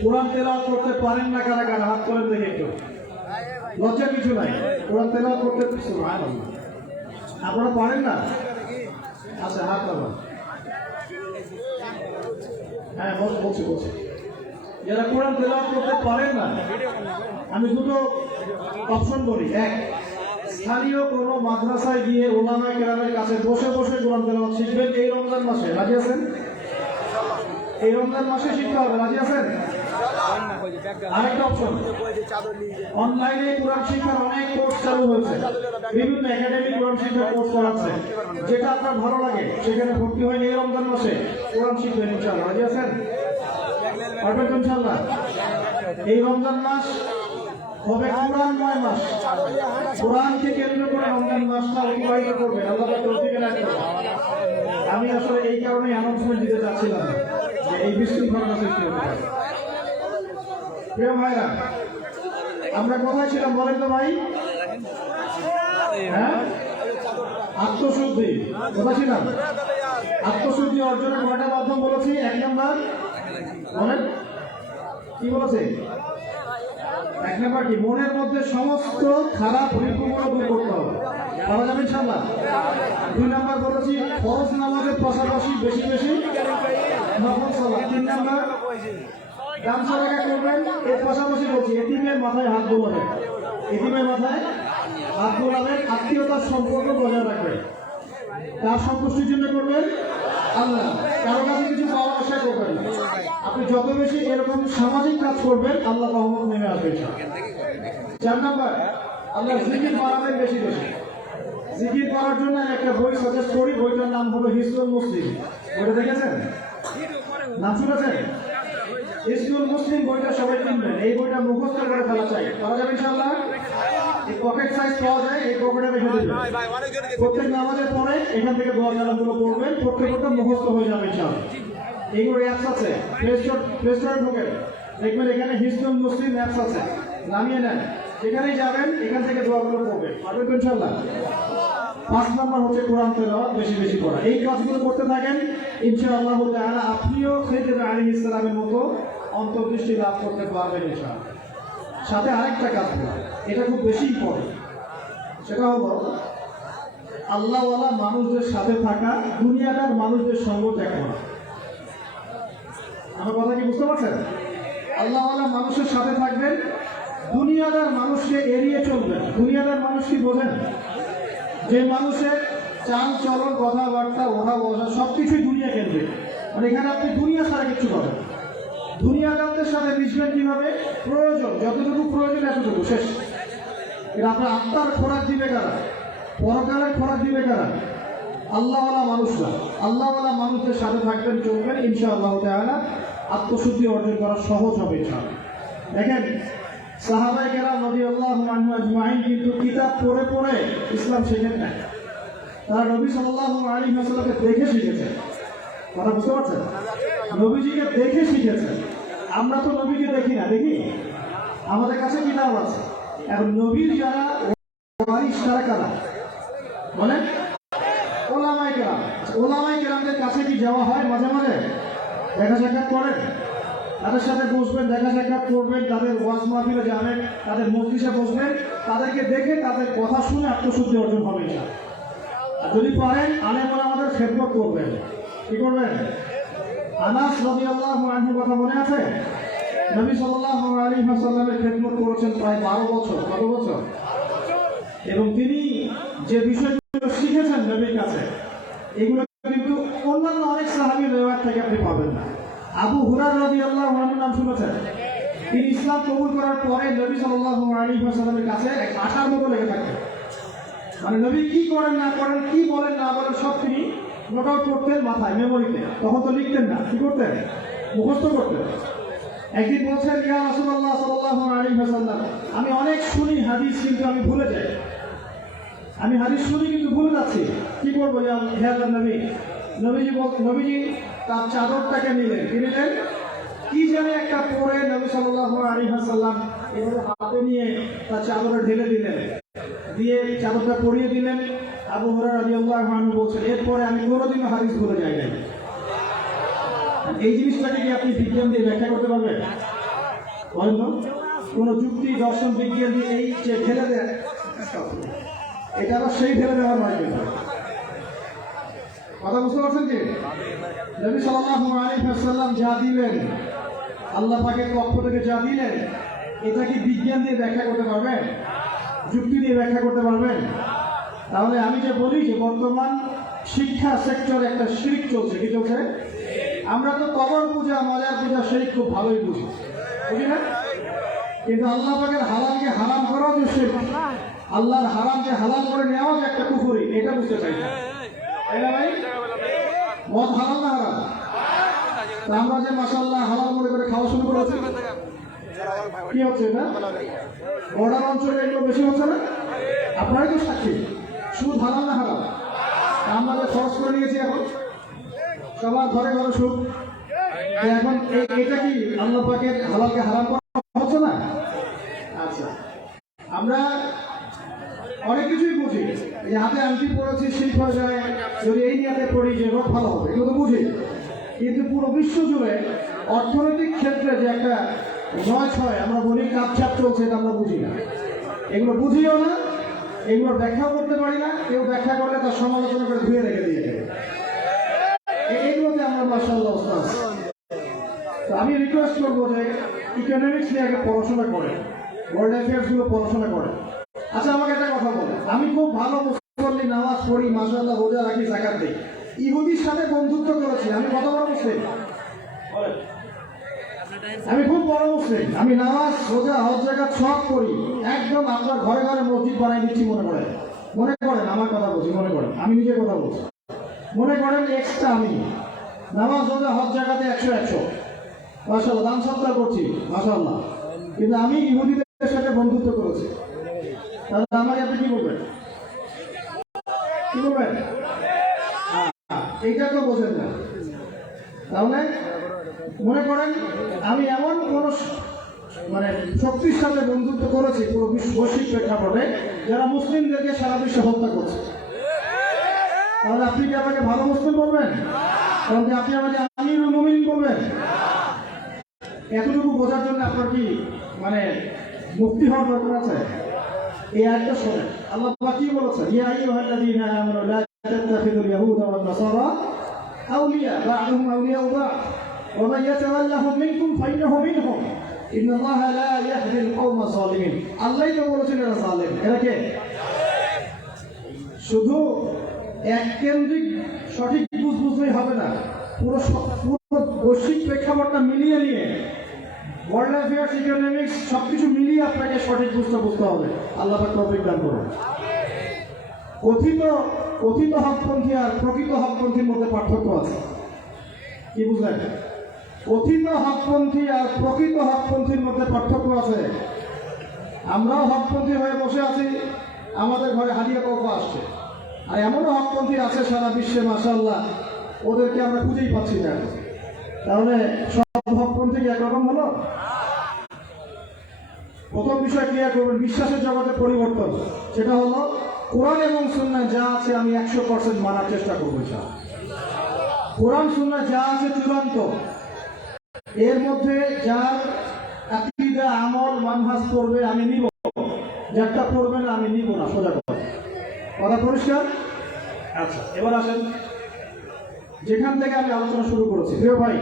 কোরআন তেলাওয়াত করতে পারেন না কারা কারা? হাত তোলেন দেখে একটু। লজ্জা কিছু নাই, কোরআন তেলাওয়াত করতে সুবহানাল্লাহ। আপনারা পারেন না? আচ্ছা, হাত তোলেন। হ্যাঁ, বলছি। যারা কোরআন তেলাওয়াত করতে পারেন না, আমি 2টো অপশন বলি। 1, স্থানীয় কোনো মাদ্রাসায় গিয়ে ওলামায়ে কেরামের কাছে বসে বসে কোরআন তেলাওয়াত শিখবেন এই রমজান মাসে। রাজি আছেন? এই রমজান মাসে শিখতে হবে। রাজি আছেন? আরেকটা অপশন, অনলাইনে কোরআন শিক্ষার অনেক কোর্স চালু হয়েছে, বিভিন্ন একাডেমি কোরআন শিক্ষার কোর্স করাচ্ছে। যেটা আপনার ভালো লাগে সেখানে ভর্তি হয়ে এই রমজান মাসে কোরআন শিখবেন ইনশাআল্লাহ। রাজি আছেন? পারবেন ইনশাআল্লাহ? এই রমজান মাস হবে কোরআনময় মাস। কোরআনকে কেন্দ্র করে রমজান মাসটা অতিবাহিত করবে। আল্লাহ পাক তৌফিক দান করুন। আমি আসলে এই কারণে অ্যানাউন্সমেন্ট দিতে চাচ্ছিলাম যে এই বিশৃঙ্খলা সৃষ্টি হতে পারে। প্রিয় ভাইরা, আমরা কোথায় ছিলাম বলেন তো ভাই? হ্যাঁ, আত্মশুদ্ধি। কোথায় ছিলাম? আত্মশুদ্ধি অর্জনের 9টা মাধ্যম বলেছি। 1 নম্বর বলেন, কি বলেছে? 1 নম্বর কি? মনের মধ্যে সমস্ত খারাপ রিপুগুলো দূর করতে হবে। পাওয়া যাবে ইনশাআল্লাহ। 2 নম্বর বলেছি ফরজ নামাজের পাশাপাশি বেশি বেশি নফল সালাত। 3 নম্বর, দান সাদাকা করবেন। এর পাশাপাশি বলছি এতিমের মাথায় হাত বোলাবেন। এদিনের মাথায় হাত বোলাবেন, আত্মীয়তার সম্পর্ক বজায় রাখবেন। তার সন্তুষ্টির জন্য করবেন আল্লাহ, কারো কাছে কিছু পাওয়ার আশা করবেন না। আপনি যত বেশি এরকম সামাজিক কাজ করবেন আল্লাহ রহমত নেমে আসবে। 4 নাম্বার, আল্লাহ জিকির বাড়াবেন বেশি বেশি। জিকির করার জন্য আমি একটা বই সাজেস্ট করি, বইটার নাম হলো হিজবুল মুসলিম। বইটা দেখেছেন? নাম শুনেছেন? হিজবুল মুসলিম বইটা সবাই কিনবেন। এই বইটা মুখস্থ করে ফেলা চাই, করা যাবে ইনশাআল্লাহ। এই পকেট সাইজ পাওয়া যায়, এই পকেটে রেখে দেবেন। প্রত্যেক নামাজের পরে এখান থেকে দোয়া জানাগুলো পড়বেন, প্রত্যেকটা মুখস্থ হয়ে যাবে ইনশাআল্লাহ। এইগুলো অ্যাপস আছে, প্লে স্টোরে ঢোকেন, দেখবেন এখানে হিজবুল মুসলিম অ্যাপস আছে, নামিয়ে নেন। যেখানেই যাবেন এখান থেকে দোয়াগুলো পড়বেন, পারবেন তো ইনশাআল্লাহ। 5 নাম্বার হচ্ছে কোরআন তেলাওয়াত বেশি বেশি করা। এই কাজগুলো করতে থাকেন, ইনশাআল্লাহ তাআলা আপনিও খেজর আলাইহিস সালামের মতো অন্তর্দৃষ্টি লাভ করতে পারবেন ইনশাআল্লাহ। সাথে আরেকটা কাজ করুন, এটা খুব বেশি ইম্পর্টেন্ট। সেটা হলো আল্লাহওয়ালা মানুষদের সাথে থাকা, দুনিয়াদার মানুষদের সঙ্গ ত্যাগ করা। আমার কথা কি বুঝতে পারছেন? আল্লাহওয়ালা মানুষের সাথে থাকবেন, দুনিয়াদার মানুষকে এড়িয়ে চলবেন। দুনিয়াদার মানুষ কি বোঝেন? যে মানুষের চাল চলন কথাবার্তা ওঠা বসা সবকিছুই দুনিয়া কেন্দ্রিক, মানে এখানে আপনি দুনিয়া ছাড়া কিছু পাবেন। দুনিয়াদারদের সাথে মিশবেন কিভাবে? প্রয়োজন, যতটুকু প্রয়োজন এতটুকু, শেষ। এটা আপনার আত্মার খোরাক দিবে কারা? পরকালের খোরাক দিবে কারা? আল্লাহওয়ালা মানুষরা। আল্লাহওয়ালা মানুষদের সাথে থাকবেন, চলবেন, ইনশাআল্লাহ তাআলা আত্মশুদ্ধি অর্জন করা সহজ হবে ইনশাআল্লাহ। দেখেন সাহাবায়ে কেরাম রাদিয়াল্লাহু আনহুম আজমাইন কিন্তু কিতাব পড়ে পড়ে ইসলাম শেখেন না, তারা নবী সাল্লাল্লাহু আলাইহি ওয়াসাল্লামকে দেখে শিখেছেন। কথা বুঝতে পারছেন? নবীজিকে দেখে শিখেছেন। আমরা তো নবীকে দেখি না, দেখি? আমাদের কাছে কিতাব আছে। এখন নবীর যারা ওয়ারিস তারা কারা বলেন? ওলামায়ে কেরাম। ওলামায়ে কেরামদের কাছে কি যাওয়া হয় মাঝে মাঝে? দেখা সাক্ষাৎ করেন? তাদের সাথে বসবেন, দেখা সাক্ষাৎ করবেন, তাদের ওয়াজ মাহফিলে যাবেন, তাদের মজলিসে বসবেন, তাদেরকে দেখে তাদের কথা শুনে আত্মশুদ্ধি অর্জন হবে ইনশাআল্লাহ। আর যদি পারেন আলেম ওলামাদের খেদমত করবেন। কি করবেন? আনাস রাদিয়াল্লাহু আনহু কথা মনে আছে? নবী সাল্লাল্লাহু আলাইহি ওয়াসাল্লামের খেদমত করেছেন প্রায় 12 বছর। কত বছর? এবং তিনি যে বিষয়গুলো শিখেছেন নবীর কাছে, এগুলো কিন্তু অন্যান্য অনেক সাহাবীর রিওয়ায়াত থেকে আপনি পাবেন না। আবু হুরায়রা রাদিয়াল্লাহু আনহুর নাম শুনেছেন? তিনি ইসলাম কবুল করার পরে নবী সাল্লাল্লাহু আলাইহি ওয়াসাল্লামের কাছে এক আশার মতো লেগে থাকতেন। মানে নবী কি করেন না করেন, কি বলেন না বলেন, সব তিনি নোট আউট করতেন মাথায়, মেমোরিতে। তখন তো লিখতেন না, কি করতেন? মুখস্থ করতেন। একদিন বলছেন, ইয়া রাসূলুল্লাহ সাল্লাল্লাহু আলাইহি ওয়াসাল্লাম, আমি অনেক শুনি হাদিস কিন্তু আমি ভুলে যাই। আমি হাদিস শুনি কিন্তু ভুলে যাচ্ছি, কি করবো? হে আল্লাহর নবী। নবীজি তার চাদরটাকে নিলেন, কি নিলেন? কি জানি একটা পরে নবী সাল্লাল্লাহু আলাইহি ওয়াসাল্লাম এভাবে হাতে নিয়ে তার চাদরে ঢেলে দিলেন, দিয়ে চাদরটা পরিয়ে দিলেন। আবু হুরায়রা রাদিয়াল্লাহু আনহু বলছেন, এরপরে আমি কোনোদিনও হাদিস ভুলে যাই নাই। এই জিনিসটাকে কি আপনি বিজ্ঞান দিয়ে ব্যাখ্যা করতে পারবেন? বলেন তো? কোনো যুক্তি, দর্শন, বিজ্ঞান দিয়ে এই যে ঢেলে দেয়, এটা আবার সেই ঢেলে দেওয়া নয়। কিন্তু কথা বুঝতে পারছেন কি? নবী সাল্লাল্লাহু আলাইহি ওয়াসাল্লাম যা দিলেন, আল্লাহ পাকের পক্ষ থেকে যা দিলেন, এটা কি বিজ্ঞান দিয়ে ব্যাখ্যা করতে পারবেন? যুক্তি দিয়ে ব্যাখ্যা করতে পারবেন? তাহলে আমি যে বলি যে বর্তমান শিক্ষা সেক্টরে একটা শিরক চলছে। কি চলছে? আমরা তো কবর পূজা, মাজার পূজা শিরক খুব ভালোই বুঝি, বুঝি না? কিন্তু আল্লাহ পাকের হালালকে হারাম করাও যে শিরক, আল্লাহর হারামকে হালাল করে নেওয়াও যে একটা কুফরি, এটা বুঝতে চাই না, তাই না ভাই? মদ হালাল না হারাম? আমরা যে মাশাআল্লাহ হালাল মনে করে খাওয়া শুরু করেছি, কি হচ্ছে এটা? বর্ডার অঞ্চলে এগুলো বেশি হচ্ছে না? আপনারাই তো সাক্ষী। সুদ হালাল না হারাম? আমরা যে খরচ করে নিয়েছি, এখন সবার ঘরে ঘরে সুদ। এখন এটা কি আল্লাহ পাকের হালালকে হারাম করা হচ্ছে না? আচ্ছা, আমরা অনেক কিছুই বুঝি, যে হাতে আংটি পড়েছি শিল্প হয়ে যায়, যদি এই নিয়াতে পড়ি যে রোগ ভালো হবে, এগুলো তো বুঝি। কিন্তু পুরো বিশ্ব জুড়ে অর্থনৈতিক ক্ষেত্রে যে একটা নয় ছয় আমরা বলি কাপছাপ চলছে, এটা আমরা বুঝি না। এগুলো বুঝিও না, এগুলো ব্যাখ্যাও করতে পারি না। কেউ ব্যাখ্যা করলে তার সমালোচনা করে ধুয়ে রেখে দিয়ে যাবে। এইগুলোতে আমরা মাশাআল্লাহ ওস্তাদ। তো আমি রিকোয়েস্ট করবো যে ইকোনমিক্স নিয়ে আগে পড়াশোনা করেন, ওয়ার্ল্ড অ্যাফেয়ার্স গুলো পড়াশোনা করে। আচ্ছা আমাকে একটা কথা বলে, আমি খুব ভালো মুসল্লি, নামাজ পড়ি, মাশাআল্লাহ, রোজা রাখি, যাকাত দিই, ইহুদির সাথে বন্ধুত্ব করেছি, আমি কত বড় মুসলিম? আমি খুব বড় মুসলিম, আমি নামাজ, রোজা, হজ, যাকাত সব করি, একদম আপনার ঘরে ঘরে মসজিদ বানাই দিচ্ছি। মনে করেন আমার কথা বলছি, মনে করেন আমি নিজের কথা বলছি, মনে করেন এক্সট্রা আমি নামাজ, রোজা, হজ, যাকাতে 100 মাশাআল্লাহ, দান সৎকার করছি মাশাআল্লাহ, কিন্তু আমি ইহুদিদের সাথে বন্ধুত্ব করেছি। তাহলে আমাকে আপনি কি বলবেন? এইটা তো বোঝেন না। তাহলে মনে করেন আমি এমন কোন মানে শক্তির সাথে বন্ধুত্ব করেছি পুরো বৈশ্বিক প্রেক্ষাপটে, যারা মুসলিমদেরকে সারা বিশ্বে হত্যা করছে। তাহলে আপনি কি আমাকে ভালো মুসলিম বলবেন? কারণ কি আপনি আমাকে আমিরুল মুমিনিন বলবেন? এতটুকু বোঝার জন্য আপনার কি মানে মুক্তি হওয়ার দরকার আছে? এই আয়াতটা শোনেন, আল্লাহ কি বলেছেন? ইয়া আইয়ুহাল্লাযীনা আমানু লা তাত্তাখিযুল ইয়াহুদা ওয়ান নাসারা আউলিয়া বা'দুহুম আউলিয়াউ বা'দ ওয়া মান ইয়াতাওয়াল্লাহুম মিনকুম ফাইন্নাহু মিনহুম ইন্নাল্লাহা লা ইয়াহদিল কওমাজ যালিমিন। আল্লাহই তো বলেছেন এরা জালেম। এরা কে? শুধু এককেন্দ্রিক সঠিক বুঝলেই হবে না, পুরো বৈশ্বিক প্রেক্ষাপটটা মিলিয়ে নিয়ে, ওয়ার্ল্ড অ্যাফেয়ার্স, ইকোনমিক্স সবকিছু মিলিয়ে আপনাকে সঠিক বুঝতে হবে। আল্লাহ পাক তৌফিক দান করুন। কথিত হকপন্থী আর প্রকৃত হকপন্থীর মধ্যে পার্থক্য আছে, কি বুঝলেন? কথিত হকপন্থী আর প্রকৃত হকপন্থীর মধ্যে পার্থক্য আছে। আমরাও হকপন্থী হয়ে বসে আছি, আমাদের ঘরে হাদিয়া তওফা আসছে, আর এমনও হকপন্থী আছে সারা বিশ্বে মাশাআল্লাহ, ওদেরকে আমরা খুঁজেই পাচ্ছি না। তাহলে সব হকপন্থী কি একরকম হলো? প্রথম বিষয় ক্লিয়ার করবেন, বিশ্বাসের জগতে পরিবর্তন, সেটা হলো কোরআন এবং সুন্নাহ যা আছে আমি 100% মানার চেষ্টা করবো। কোরআন সুন্নাহ যা আছে চূড়ান্ত, এর মধ্যে যার আকীদা, আমল, মানহাজ করবে আমি নিব, যারটা করবে না আমি নিব না। সোজা কথা পরিষ্কার? আচ্ছা এবার আসেন যেখান থেকে আমি আলোচনা শুরু করেছি। প্রিয় ভাই,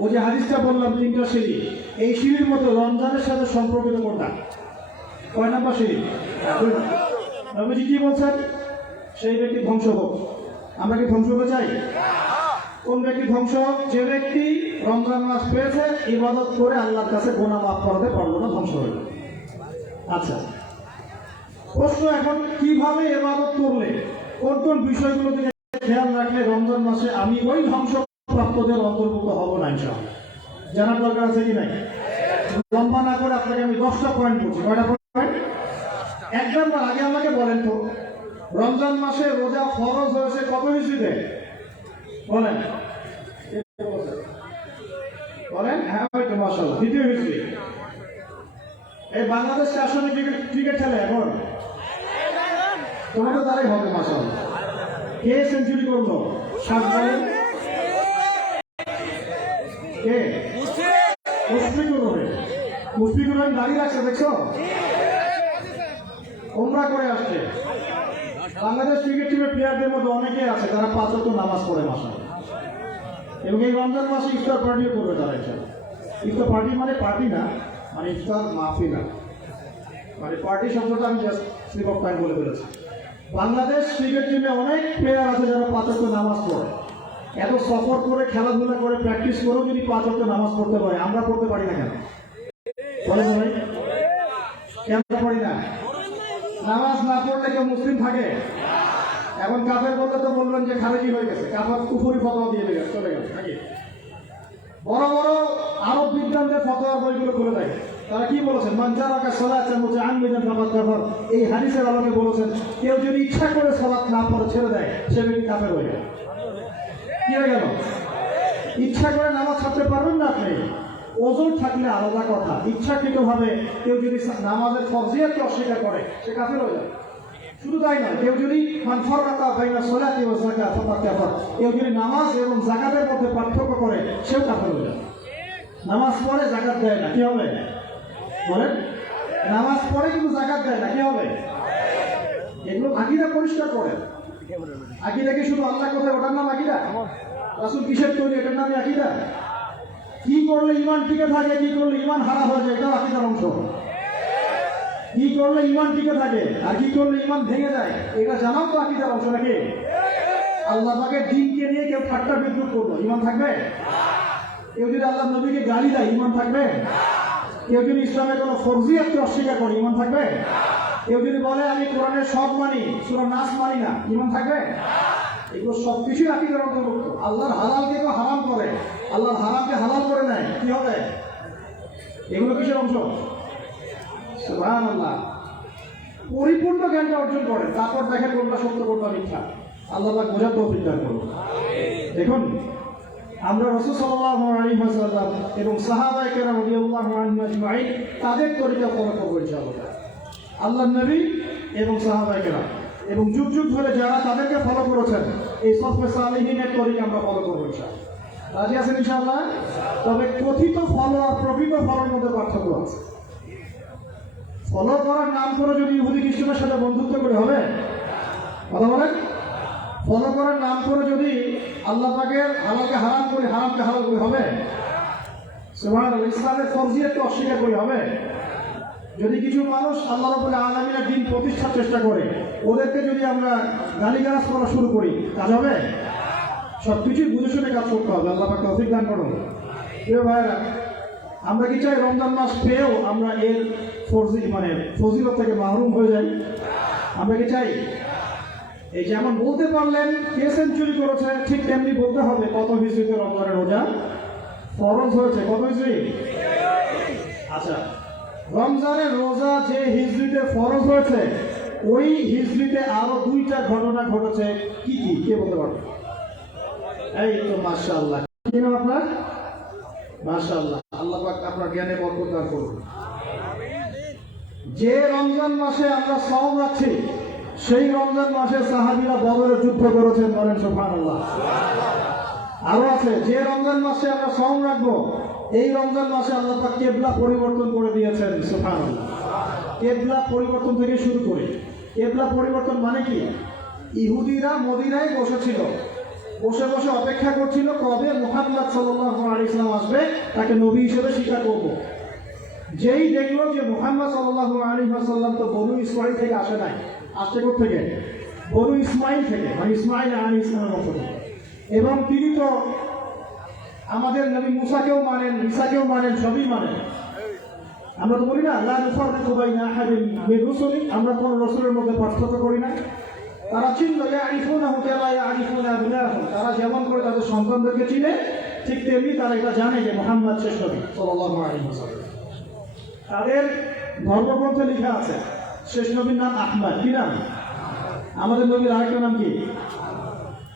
ও যে হাদিসটা বললাম 3টা সিঁড়ি, এই সিঁড়ির মতো রমজানের সাথে সম্পর্কিত কোনটা? কয় নাম্বার সিঁড়ি? নবীজি কি বলছেন? সেই ব্যক্তি ধ্বংস হোক। আমরা কি ধ্বংস হতে চাই? কোন ব্যক্তি ধ্বংস হোক? যে ব্যক্তি রমজান মাস পেয়েছে, ইবাদত করে আল্লাহর কাছে গুনাহ মাফ করাতে পারলো না, ধ্বংস হইল। আচ্ছা প্রশ্ন এখন, কিভাবে ইবাদত করলে, কোন কোন বিষয়গুলো থেকে খেয়াল রাখলে রমজান মাসে আমি ওই ধ্বংসপ্রাপ্তদের অন্তর্ভুক্ত হব না ইনশাআল্লাহ? জানার দরকার আছে কি নাই? লম্বা না করে আপনাকে আমি 10টা পয়েন্ট বলছি। কয়টা পয়েন্ট? 1 নম্বর, আগে আমাকে বলেন তো, রমজান মাসে রোজা ফরজ হয়েছে কত হিসেবে? বলেন বলেন। হ্যাঁ হয়তো মাশাআল্লাহ, দ্বিতীয় হিসেবে। এই বাংলাদেশ আসলে ক্রিকেট খেলে এখন, তোমাকে তারাই হবে মাশাআল্লাহ। কে সেঞ্চুরি করলো? কে? মুশফিকুর রহিম দাঁড়িয়ে রাখছে, দেখছো? ওমরা করে আসছে। বাংলাদেশ ক্রিকেট টিমের প্লেয়ারদের মধ্যে অনেকে আছে তারা 5 ওয়াক্ত নামাজ পড়ে মাশাআল্লাহ, এবং এই রমজান মাসে ইফতার পার্টিও করবে তারা ইনশাআল্লাহ। ইফতার পার্টি মানে পার্টি না, মানে ইফতার মাহফিল না, মানে পার্টি শব্দটা আমি জাস্ট স্লিপ অফ টাইম বলে ফেলেছি। বাংলাদেশ ক্রিকেট টিমে অনেক প্লেয়ার আছে যারা 5 ওয়াক্ত নামাজ পড়ে। এত সফর করে, খেলাধুলা করে, প্র্যাকটিস করেও যদি 5 ওয়াক্ত নামাজ পড়তে পারে, আমরা পড়তে পারি না কেন? বলে ভাই, কেন পড়ি না? নামাজ না পড়লে কেউ মুসলিম থাকে? এখন কাফের বলতে তো বলবেন যে খারেজি হয়ে গেছে, কাফের কুফরি ফতোয়া দিয়ে চলে গেছে নাকি? বড় বড় আরব বিদ্বানদের ফতোয়ার বইগুলো খুলে দেয়, তারা কি বলেছেন? মান তারাকা সালাতান মুতাআম্মিদান ফাকাদ কাফার। এই হাদিসের আলোকে বলেছেন, কেউ যদি ইচ্ছা করে সালাত না পড়ে ছেড়ে দেয়, সে ব্যক্তি কাফের হয়ে যায়। কি হয়ে গেল? ইচ্ছা করে নামাজ ছাড়তে পারবেন না আপনি, ওজোর থাকলে আলাদা কথা। ইচ্ছাকৃতভাবে কেউ যদি নামাজের ফরজিয়াতকে অস্বীকার করে, সে কাফের হয়ে যায়। শুধু তাই না, কেউ যদি মান ফাররাকা বাইনা সালাতি ওয়া যাকাত ফাকাদ কাফার, কেউ যদি নামাজ এবং যাকাতের মধ্যে পার্থক্য করে, সেও কাফের হয়ে যায়। নামাজ পড়ে যাকাত দেয় না, কি হবে? বলেন, নামাজ পড়ে কিন্তু যাকাত দেয় না, কি হবে? এগুলো আকীদা পরিষ্কার করে। আকীদা কি শুধু আল্লাহ কোথায়, ওটার নাম আকীদা? রাসূল কিসের তৈরি, এটার নামই আকীদা? কি করলে ঈমান টিকে থাকে, কি করলে ঈমান হারা হয়ে যায়, এটাও আকীদার অংশ। কি করলে ঈমান টিকে থাকে আর কি করলে ঈমান ভেঙে যায় এটা জানাও তো আকীদার অংশ নাকি? আল্লাহ পাকের দ্বীনকে নিয়ে কেউ ঠাট্টা বিদ্রুপ করলো, ঈমান থাকবে? কেউ যদি আল্লাহ নবীকে গালি দেয়, ঈমান থাকবে? কেউ যদি ইসলামের কোনো ফরজিয়াতকে অস্বীকার করে, ঈমান থাকবে? কেউ যদি বলে আমি কোরআনের সব মানি, সূরা নাস মানি না, ঈমান থাকবে? এগুলো সবকিছুই আকীদার অন্তর্ভুক্ত। আল্লাহর হালালকে কেউ হারাম করে, আল্লাহর হারামকে হালাল করে নেয়, কি হবে? এগুলো কিসের অংশ? সুবহানাল্লাহ। পরিপূর্ণ জ্ঞানটা অর্জন করেন, তারপর দেখেন কোনটা সত্য কোনটা মিথ্যা। আল্লাহ পাক বোঝার তৌফিক দান করুন। দেখুন, আমরা রাসূল সাল্লাল্লাহু আলাইহি ওয়াসাল্লাম এবং সাহাবায়ে কেরাম রাদিয়াল্লাহু আনহুম আজমাইন তাদের তরিকা ফলো করব ইনশাআল্লাহ। আল্লাহর নবী এবং সাহাবায়ে কেরাম এবং যুগ যুগ ধরে যারা তাদেরকে ফলো করেছেন এই সফে সালেহিনের তরিকা আমরা ফলো করব ইনশাআল্লাহ। রাজি আছেন ইনশাআল্লাহ? তবে কথিত ফলো আর প্রকৃত ফলোর মধ্যে পার্থক্য আছে। ফলো করার নাম করে যদি ইহুদি খ্রিস্টানের সাথে বন্ধুত্ব করে হবে? কথা বলেন। ফলো করার নাম করে যদি আল্লাহ পাকের হালালকে হারাম করে হারামকে হালাল করে হবে? সুবহানাল্লাহ। ইসলামের ফরজিয়াতকে অস্বীকার করে হবে? যদি কিছু মানুষ আল্লাহ রাব্বুল আলামিনের দ্বীন প্রতিষ্ঠার চেষ্টা করে ওদেরকে যদি আমরা গালিগালাজ করা শুরু করি, কাজ হবে? সবকিছুই বুঝে শুনে কাজ করতে হবে। আল্লাহ পাক তৌফিক দান করুন। প্রিয় ভাইরা, আমরা কি চাই রমজান মাস পেয়েও আমরা এর ফজিলত থেকে মাহরুম হয়ে যাই? আমরা কি চাই? এই যেমন বলতে পারলেন কে সেঞ্চুরি করেছে, ঠিক তেমনি বলতে হবে কত হিজরিতে রমজানের রোজা ফরজ হয়েছে। কত হিজরি? আচ্ছা, রমজানের রোজা যে হিজরিতে ফরজ হয়েছে ওই হিজরিতে আরো 2টা ঘটনা ঘটেছে। কি কি কে বলতে পারবে? এই তো মাশাআল্লাহ। কি নাম আপনার? মাশাআল্লাহ। আল্লাহ পাক আপনার জ্ঞানে বরকত দান করুন। যে রমজান মাসে আমরা সাওম রাখছি সেই রমজান মাসে সাহাবীরা বদরের যুদ্ধ করেছেন, বলেন সুবহানাল্লাহ। আরো আছে, যে রমজান মাসে আমরা সাওম রাখবো এই রমজান মাসে আল্লাহ পাক কিবলা পরিবর্তন করে দিয়েছেন, সুবহানাল্লাহ। কিবলা পরিবর্তন থেকে শুরু করে, কিবলা পরিবর্তন মানে কি? ইহুদিরা মদিনায় বসেছিল, বসে বসে অপেক্ষা করছিল কবে মুহাম্মদ সাল্লাল্লাহু আলাইহি ওয়াসাল্লাম আসবে, তাকে নবী হিসেবে স্বীকার করব। যেই দেখলো যে মুহাম্মদ সাল্লাল্লাহু আলাইহি ওয়াসাল্লাম তো বনু ইসরাঈল থেকে আসে নাই, আসছে কোথা থেকে? বনু ইসমাইল থেকে, মানে ইসমাইল আলাইহিস সালামের বংশ থেকে। এবং তিনি তো আমাদের নবী মুসাকেও মানেন, ঈসাকেও মানেন, সবই মানেন। আমরা তো বলি না লা নুফাররিকু বাইনা আহাদিন মির রুসুলি, আমরা কোন রাসূলের মধ্যে পার্থক্য করি না। তারা চিনল ইয়ারিফুনাহু কামা ইয়ারিফুনা আবনাহুম, তারা যেমন করে তাদের সন্তানদেরকে চিনে ঠিক তেমনি তারা এটা জানে যে মুহাম্মদ শেষ নবী সাল্লাল্লাহু আলাইহি ওয়াসাল্লাম। তাদের ধর্মগ্রন্থে লেখা আছে শেষ নবীর নাম আহমদ। কি নাম? আমাদের নবীর আরেকটা নাম কি?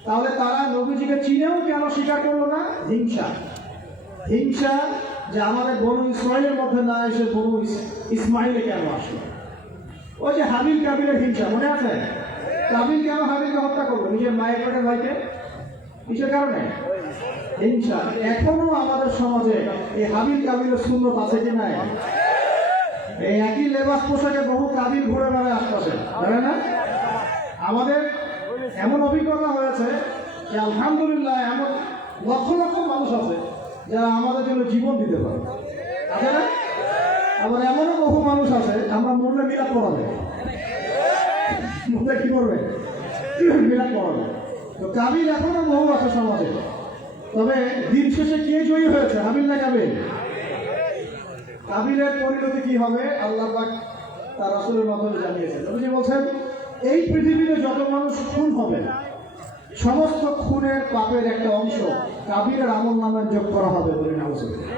তাহলে তারা নবীজিকে চিনেও কেন স্বীকার করলো না? হিংসা। হিংসা যে আমাদের বনু ইসরাঈলের মধ্যে না এসে বনু ইসমাইলে কেন আসলো। ওই যে হাবিল কাবিলের হিংসা, মনে আছে? কাবিল কেন হাবিলকে হত্যা করলো? নিজের মায়ের পেটের ভাইকে। কিসের কারণে? হিংসা। এখনো আমাদের সমাজে এই হাবিল কাবিলের সুন্নত আছে কি নাই? এই একই লেবাস পোশাকে বহু কাবিল ঘুরে বেড়ায় আশপাশে, জানেন না? আমাদের এমন অভিজ্ঞতা হয়েছে যে আলহামদুলিল্লাহ এমন লক্ষ লক্ষ মানুষ আছে যারা আমাদের জন্য জীবন দিতে পারে, আছে না? আবার এমনও বহু মানুষ আছে আমরা মরলে মিলাদ পড়াবে, মরলে কি করবে? মিলাদ পড়াবে। তো কাবিল এখনো বহু আছে সমাজে। তবে দিন শেষে কে জয়ী হয়েছে, হাবিল না কাবিল? কাবিলের পরিণতি কি হবে আল্লাহ পাক তার রাসূলের মাধ্যমে জানিয়েছেন। নবীজি বলছেন এই পৃথিবীতে যত মানুষ খুন হবে সমস্ত খুনের পাপের একটা অংশ কাবিলের আমলনামায় যোগ করা হবে বলে নাউজুবিল্লাহ।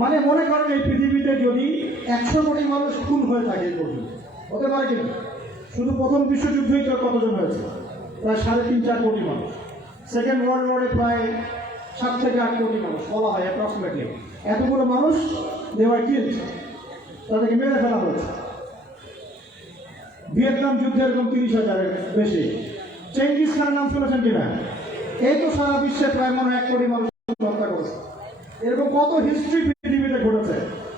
মানে মনে করেন এই পৃথিবীতে যদি 100 কোটি মানুষ খুন হয়ে থাকে, হতে পারে কিনা? শুধু প্রথম বিশ্বযুদ্ধেই তো কতজন হয়েছে? প্রায় 3.5-4 কোটি মানুষ। সেকেন্ড ওয়ার্ল্ড ওয়ারে প্রায় 7 থেকে 8 কোটি মানুষ বলা হয় অ্যাপ্রক্সিমেটলি। এতগুলো মানুষ দেওয়ার কিল, তাদেরকে মেরে ফেলা হয়েছে। ভিয়েতনাম যুদ্ধে এরকম 30,000-এর বেশি। চেঙ্গিস খানের নাম শুনেছেন কিনা? এই তো সারা বিশ্বে প্রায় মনে 1 কোটি মানুষ হত্যা করেছে। এরকম কত হিস্ট্রি পৃথিবীতে ঘটেছে।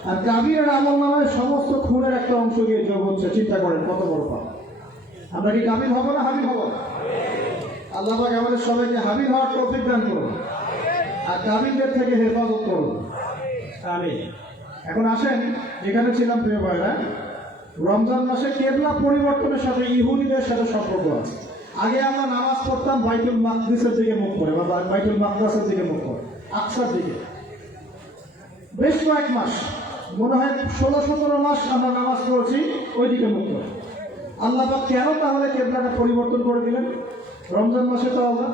আর কাবিলের আমলনামায় সমস্ত খুনের একটা অংশ গিয়ে যোগ হচ্ছে। চিন্তা করেন কত বড় পাপ। আমরা কি কাবিল হব না হাবিল হব? আল্লাহ পাক আমাদের সবাইকে হাবিল হওয়ার তৌফিক দান করুন আর কাবিলদের থেকে হেফাজত করুন। আমিন। এখন আসেন, যেখানে ছিলাম প্রিয় ভাইরা, রমজান মাসে কেবলা পরিবর্তনের সাথে ইহুদিদের সাথে সম্পর্ক আছে। আগে আমরা নামাজ পড়তাম বাইতুল মাকদিসের দিকে মুখ করে বা বাইতুল মাকদাসের দিকে মুখ করে, আকসার দিকে। বেশ কয়েক মাস, মনে হয় 16-17 মাস আমরা নামাজ পড়েছি ওই দিকে মুখ করে। আল্লাহ পাক কেন তাহলে কেবলাটা পরিবর্তন করে দিলেন রমজান মাসে? তো আল্লাহ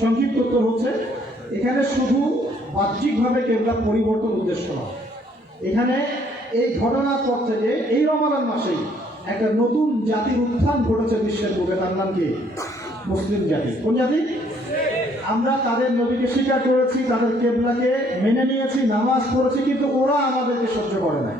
সংক্ষিপ্ত উত্তর হচ্ছে, এখানে শুধু বাহ্যিকভাবে কেবলা পরিবর্তন উদ্দেশ্য নয়। এখানে এই ঘটনার পর থেকে এই রমাদান মাসেই একটা নতুন জাতির উত্থান ঘটেছে বিশ্বের বুকে। তার নাম কি? মুসলিম জাতি। কোন জাতি? আমরা তাদের নবীকে স্বীকার করেছি, তাদের কেবলাকে মেনে নিয়েছি, নামাজ পড়েছি, কিন্তু ওরা আমাদেরকে সহ্য করে নাই।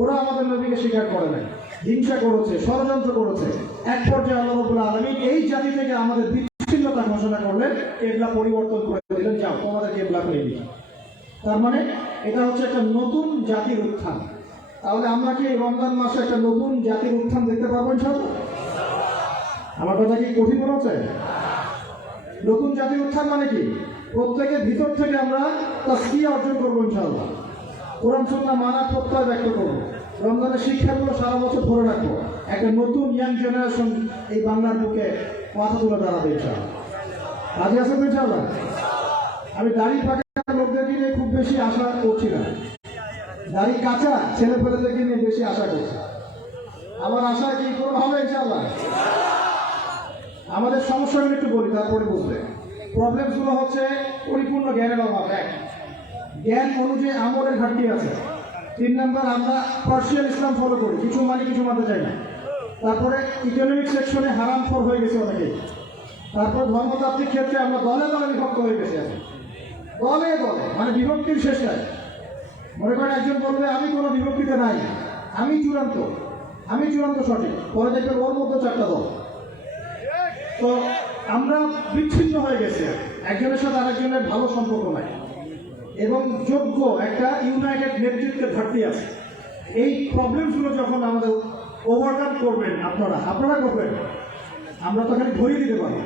ওরা আমাদের নবীকে স্বীকার করে নাই, হিংসা করেছে, ষড়যন্ত্র করেছে। এক পর্যায়ে আল্লাহ রাব্বুল আলামিন এই জাতি থেকে আমাদের বিচ্ছিন্নতা ঘোষণা করলেন, কেবলা পরিবর্তন করে দিলেন, যাও তোমাদের কেবলা করে দিই। তার মানে এটা হচ্ছে একটা নতুন জাতির উত্থান। তাহলে আমরা কি রমজান মাসে একটা নতুন জাতির উত্থান দেখতে পাবো ইনশাআল্লাহ? আমার কথা কি কঠিন মনে হচ্ছে? নতুন জাতির উত্থান মানে কি? প্রত্যেকের ভিতর থেকে আমরা তাসকিয়া অর্জন করবো ইনশাআল্লাহ। কোরআন সুন্নাহ মানার প্রত্যয় ব্যক্ত করবো, রমজানের শিক্ষাগুলো সারা বছর ধরে রাখবো। একটা নতুন ইয়াং জেনারেশন এই বাংলার বুকে মাথা তুলে দাঁড়াবে ইনশাআল্লাহ। রাজি আছেন ইনশাআল্লাহ? আমি দাড়ি পাকা লোকদেরকে নিয়ে খুব বেশি আশা করছি না, দাড়ি কাঁচা ছেলে পেলেদেরকে নিয়ে বেশি আশা করছি। আমার আশা কি পূরণ হবে ইনশাআল্লাহ? আমাদের সমস্যাগুলো একটু বলি, তারপরে বুঝবে। প্রবলেমসগুলো হচ্ছে পরিপূর্ণ জ্ঞানের অভাব, এক, জ্ঞান অনুযায়ী আমলের ঘাটতি আছে। 3 নম্বর, আমরা পার্সিয়াল ইসলাম ফলো করি, কিছু মানে কিছু মানতে চাই না। তারপরে ইকোনমিক সেকশনে হারাম ফল হয়ে গেছে অনেকেই। তারপর ধর্মতাত্ত্বিক ক্ষেত্রে আমরা দলে দলে বিভক্ত হয়ে গেছি। দলে দলে মানে বিভক্তির শেষ নাই। মনে করেন একজন বলবে আমি কোনো বিভক্তিতে নাই, আমি চূড়ান্ত সঠিক, পরে দেখবেন ওর মধ্যে 4টা দল। তো আমরা বিচ্ছিন্ন হয়ে গেছি, একজনের সাথে আরেকজনের ভালো সম্পর্ক নাই, এবং যোগ্য একটা ইউনাইটেড নেতৃত্বের ঘাটতি আছে। এই প্রবলেমসগুলো যখন আমাদের ওভারকাম করবেন আপনারা করবেন, আমরা তো খালি ধরিয়ে দিতে পারবো।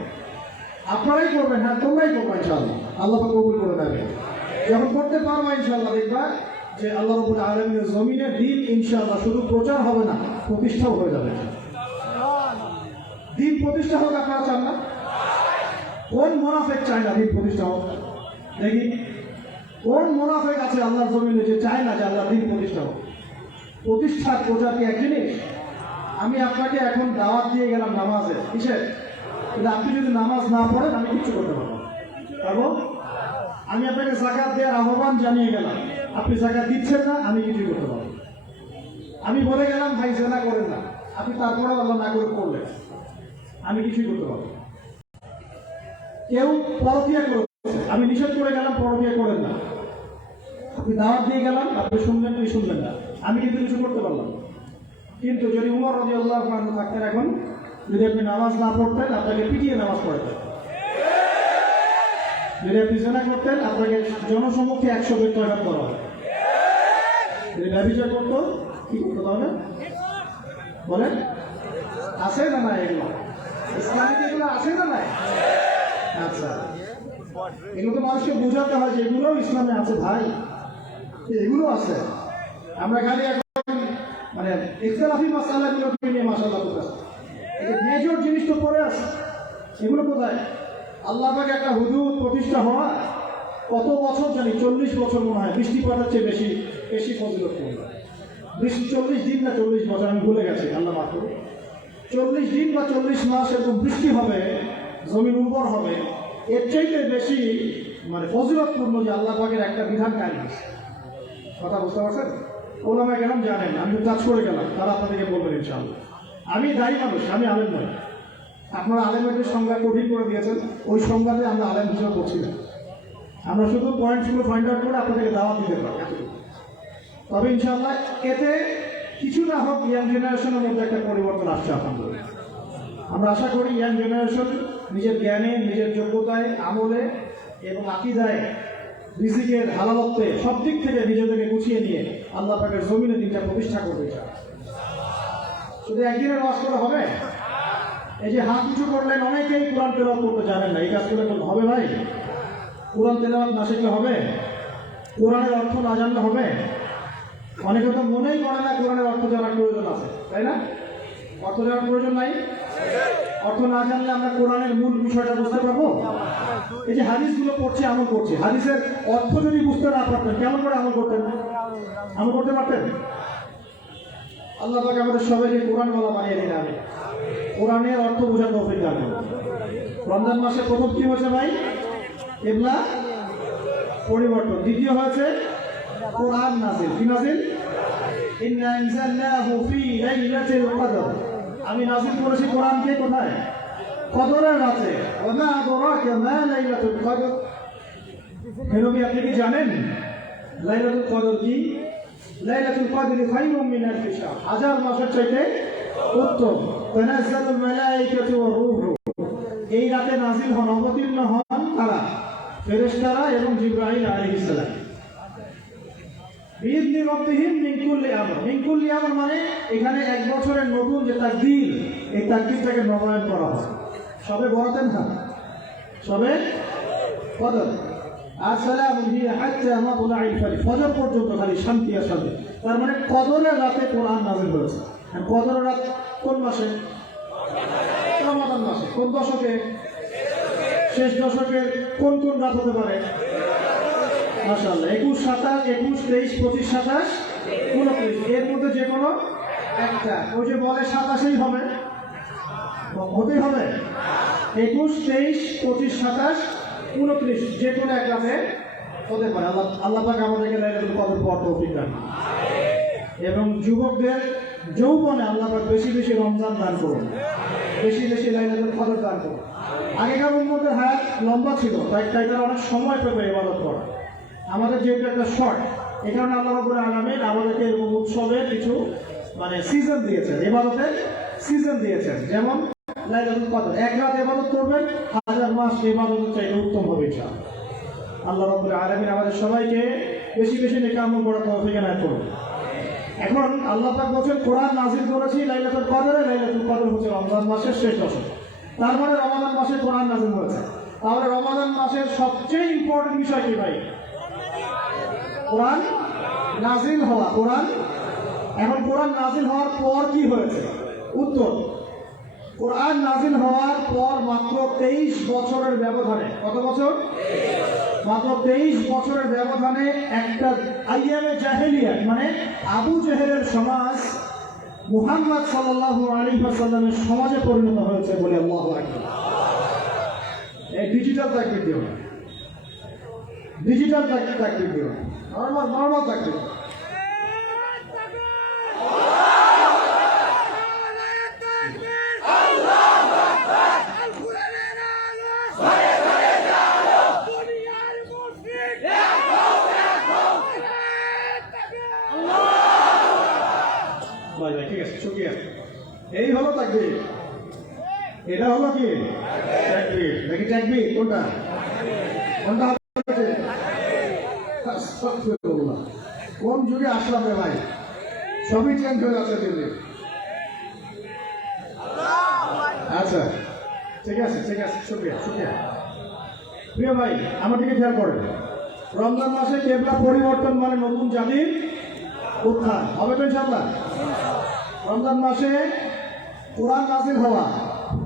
আপনারাই করবেন, হ্যাঁ তোমরাই করবেন ইনশাআল্লাহ, আল্লাহ পাক কবুল করে নেবে। যখন করতে পারবো ইনশাআল্লাহ দেখবা যে আল্লাহ রাব্বুল আলামিনের জমিনে দ্বীন ইনশাআল্লাহ শুধু প্রচার হবে না, প্রতিষ্ঠাও হয়ে যাবে। দ্বীন প্রতিষ্ঠা হোক, আপনারা চান না? কোন মুনাফিক চায় না দ্বীন প্রতিষ্ঠা হোক? দেখি কোন মুনাফিক আছে আল্লাহর জমিনে যে চায় না যে আল্লাহর দ্বীন প্রতিষ্ঠা হোক? প্রতিষ্ঠার প্রচার কি এক জিনিস? আমি আপনাকে এখন দাওয়াত দিয়ে গেলাম নামাজে, কিসের? কিন্তু আপনি যদি নামাজ না পড়েন আমি কিচ্ছু করতে পারবো? আমি আপনাকে যাকাত দেওয়ার আহ্বান জানিয়ে গেলাম, আপনি যাকাত দিচ্ছেন না, আমি কিছুই করতে পারবো? আমি বলে গেলাম ভাই জেনা করেন না, আপনি তারপরে আল্লাহ না করে করলেন, আমি কিছুই করতে পারবো? কেউ পরকিয়া করেছে, আমি নিষেধ করে গেলাম পরকিয়া করেন না, আপনি দাওয়াত দিয়ে গেলাম, আপনি শুনলেন কি শুনলেন না, আমি কিন্তু কিছু করতে পারলাম। কিন্তু যদি উমর রাদিয়াল্লাহু আনহু থাকতেন, এখন যদি আপনি নামাজ না পড়তেন আপনাকে পিটিয়ে নামাজ পড়তেন, যদি আপনি জেনা করতেন আপনাকে জনসম্মুখে 100 বেত্রাঘাত করা হবে, যদি ব্যভিচার করতো কি করতো তাহলে বলেন? আছে না নাই? এগুলো ইসলামিক এগুলো আছে না নাই? আচ্ছা, এগুলো তো মানুষকে বোঝাতে হয় যে এগুলো ইসলামে আছে ভাই, এগুলো আছে। আমরা খালি এখন মানে ইখতিলাফি মাসালাগুলোকে নিয়ে মাশাআল্লাহ করতেছি, এই মেজর জিনিস তো পড়ে আছে, এগুলো কোথায়? আল্লাহ পাক একটা হুদুদ প্রতিষ্ঠা হওয়া কত বছর জানি, 40 বছর মনে হয়, বৃষ্টিপাতের চেয়ে বেশি ফজিলত করবে। 40 দিন না 40 বছর, আমি ভুলে গেছি, আল্লাহ মাফ করুন। 40 দিন বা 40 মাস এরকম বৃষ্টি হবে, জমিন উর্বর হবে, এর চাইতে বেশি মানে ফজিলতপূর্ণ যে আল্লাহ পাকের একটা বিধান কায়েম হয়েছে। কথা বুঝতে পারছেন? ওলামায়ে কেরাম জানেন, আমি কাজ করে গেলাম, তারা আপনাদেরকে বলবেন ইনশাআল্লাহ। আমি দায়ী মানুষ, আমি আলেম নই। আপনারা আলেমের সংজ্ঞা কঠিন করে দিয়েছেন, ওই সংজ্ঞাতে আমরা আলেম হিসেবে করছি না। আমরা শুধু পয়েন্টসগুলো ফাইন্ড আউট করে আপনাদেরকে দাওয়াত দিতে পারি। তবে ইনশাআল্লাহ এতে কিছু না হোক ইয়াং জেনারেশনের মধ্যে একটা পরিবর্তন আসছে আলহামদুলিল্লাহ। আমরা আশা করি ইয়াং জেনারেশন নিজের জ্ঞানে, নিজের যোগ্যতায়, আমলে এবং আকীদায়, রিজিকের হালালত্বে সব দিক থেকে নিজেদেরকে গুছিয়ে নিয়ে আল্লাহ পাকের জমিনে দিনটা প্রতিষ্ঠা করবে। শুধু একদিনের ওয়াজ করে হবে? এই যে হাত উঁচু করলেন, অনেকেই কোরআন তেলাওয়াত করতে জানেন না, এই কাজ করে হবে ভাই? কোরআন তেলাওয়াত না শিখলে হবে? কোরআনের অর্থ না জানলে হবে? অনেকে তো মনেই করে না কোরআনের অর্থ জানার প্রয়োজন আছে, তাই না? অর্থ জানার প্রয়োজন নাই। অর্থ না জানলে আমরা কোরআনের মূল বিষয়টা বুঝতে পারবো? এই যে হাদিসগুলো পড়ছি, আমল করছি, হাদিসের অর্থ যদি বুঝতে না পারতেন কেমন করে আমল করতেন? আমল করতে পারতেন? আল্লাহ পাক আমাদের সবাইকে কোরআনওয়ালা বানিয়ে দিন। আমি কোরআনের অর্থ বোঝার তৌফিক দান করুন। রমজান মাসে প্রথম কি হয়েছে ভাই? কিবলা পরিবর্তন। দ্বিতীয় হয়েছে কোরআন নাযিল। কি নাযিল? ইন্না আনজালনাহু ফি লাইলাতিল কদর। আমি নাযিল করেছি কোরআনকে কোথায়? কদরের রাতে। ওয়া মা আদরাকা মা লাইলাতুল কদর। হে নবী, আপনি কি জানেন লাইলাতুল কদর কি? লাইলাতুল কদরি খায়রুম মিন আলফি শাহর। হাজার মাসের চাইতে উত্তম। তানাজ্জালুল মালায়েকাতু ওয়ার রূহু। এই রাতে নাযিল হন, অবতীর্ণ হন কারা? ফেরেশতারা এবং জিবরাইল আলাইহিস সালাম। বিইذনি রাব্বিহিম মিন কুল্লি আমর। মিন কুল্লি আমর মানে এখানে এক বছরের নতুন যে তাকদীর, এই তাকদীরটাকে নবায়ন করা হয়। সবে বরাতেন না, সবে কদর। আর সালামুন হিয়া হাত্তা মাতলাইল ফজর। ফজর পর্যন্ত খালি শান্তি আর শান্তি। তার মানে কদরের রাতে কোরআন নাযিল হয়েছে। আর কদরের রাত কোন মাসে? রমাদান মাসে। কোন দশকে? শেষ দশকের কোন কোন রাত হতে পারে? মাশাআল্লাহ 21, 27, 21, 23, 25, 27, 29। এর মধ্যে যে কোনো একটা। ওই যে বলে 27ই হবে, হতেই হবে। 21, 23, 25, 27, 29 যে কোনো এক রাতে হতে পারে। আল্লাহ পাক আমাদেরকে লাইলাতুল কদর পড়ার তৌফিক দান করুন। এবং যুবকদের যৌবনে আল্লাহ পাক বেশি বেশি রমজান দান করুন, বেশি বেশি লাইলাতুল কদর দান করুন। আগেকার উম্মতের হায়াত লম্বা ছিল, তাই তারা অনেক সময় পেবে ইবাদত করা। আমাদের যেহেতু একটা শর্ট, এই কারণে আল্লাহ রাব্বুল আলামিন আমাদেরকে এরকম উৎসবের কিছু সিজন দিয়েছেন, ইবাদতের সিজন দিয়েছেন। যেমন লাইলাতুল কদর, এক রাত ইবাদত করবেন, 1000 মাস ইবাদতের চাইতে উত্তম হবে ইনশাআল্লাহ। আল্লাহ রাব্বুল আলামিন আমাদের সবাইকে বেশি বেশি নেক আমল করার তৌফিক দান করুন। এখন আল্লাহ পাক বলেন কোরআন নাযিল করেছি লাইলাতুল কদরে। লাইলাতুল কদর হচ্ছে রমজান মাসের শেষ দশক। তার মানে রমাদান মাসে কোরআন নাযিল হয়েছে। তাহলে রমাদান মাসের সবচেয়ে ইম্পর্টেন্ট বিষয় কি ভাই? কোরআন নাযিল হওয়া। কোরআন এখন কোরআন নাযিল হওয়ার পর কি হয়েছে? উত্তর, কোরআন নাযিল হওয়ার পর মাত্র 23 বছরের ব্যবধানে, কত বছর? মাত্র 23 বছরের ব্যবধানে একটা আইয়ামে জাহেলিয়াত মানে আবু জেহেলের সমাজ মুহাম্মদ সাল্লাল্লাহু আলাইহি ওয়াসাল্লামের সমাজে পরিণত হয়েছে বলে আল্লাহু আকবার। এই ডিজিটাল তাকবীর দিও না, ডিজিটাল তাকবীর দিও না, নরমাল তাকবীর। ঠিক আছে, শুকরিয়া। এই হলো তাকবীর। এটা হলো কি তাকবীর? নাকি তাকবীর কোনটা? কোনটা হচ্ছে? আস্তাগফিরুল্লাহ। কোন যুগে আসলাম রে ভাই? সবই চেঞ্জ হয়ে যাচ্ছে দিল্লি। আচ্ছা ঠিক আছে, ঠিক আছে, শুকরিয়া শুকরিয়া। প্রিয় ভাই, আমার দিকে খেয়াল করেন। রমজান মাসে কিবলা পরিবর্তন মানে নতুন জাতির উত্থান হবে তো ইনশাআল্লাহ। রমজান মাসে কোরআন নাযিল হওয়া।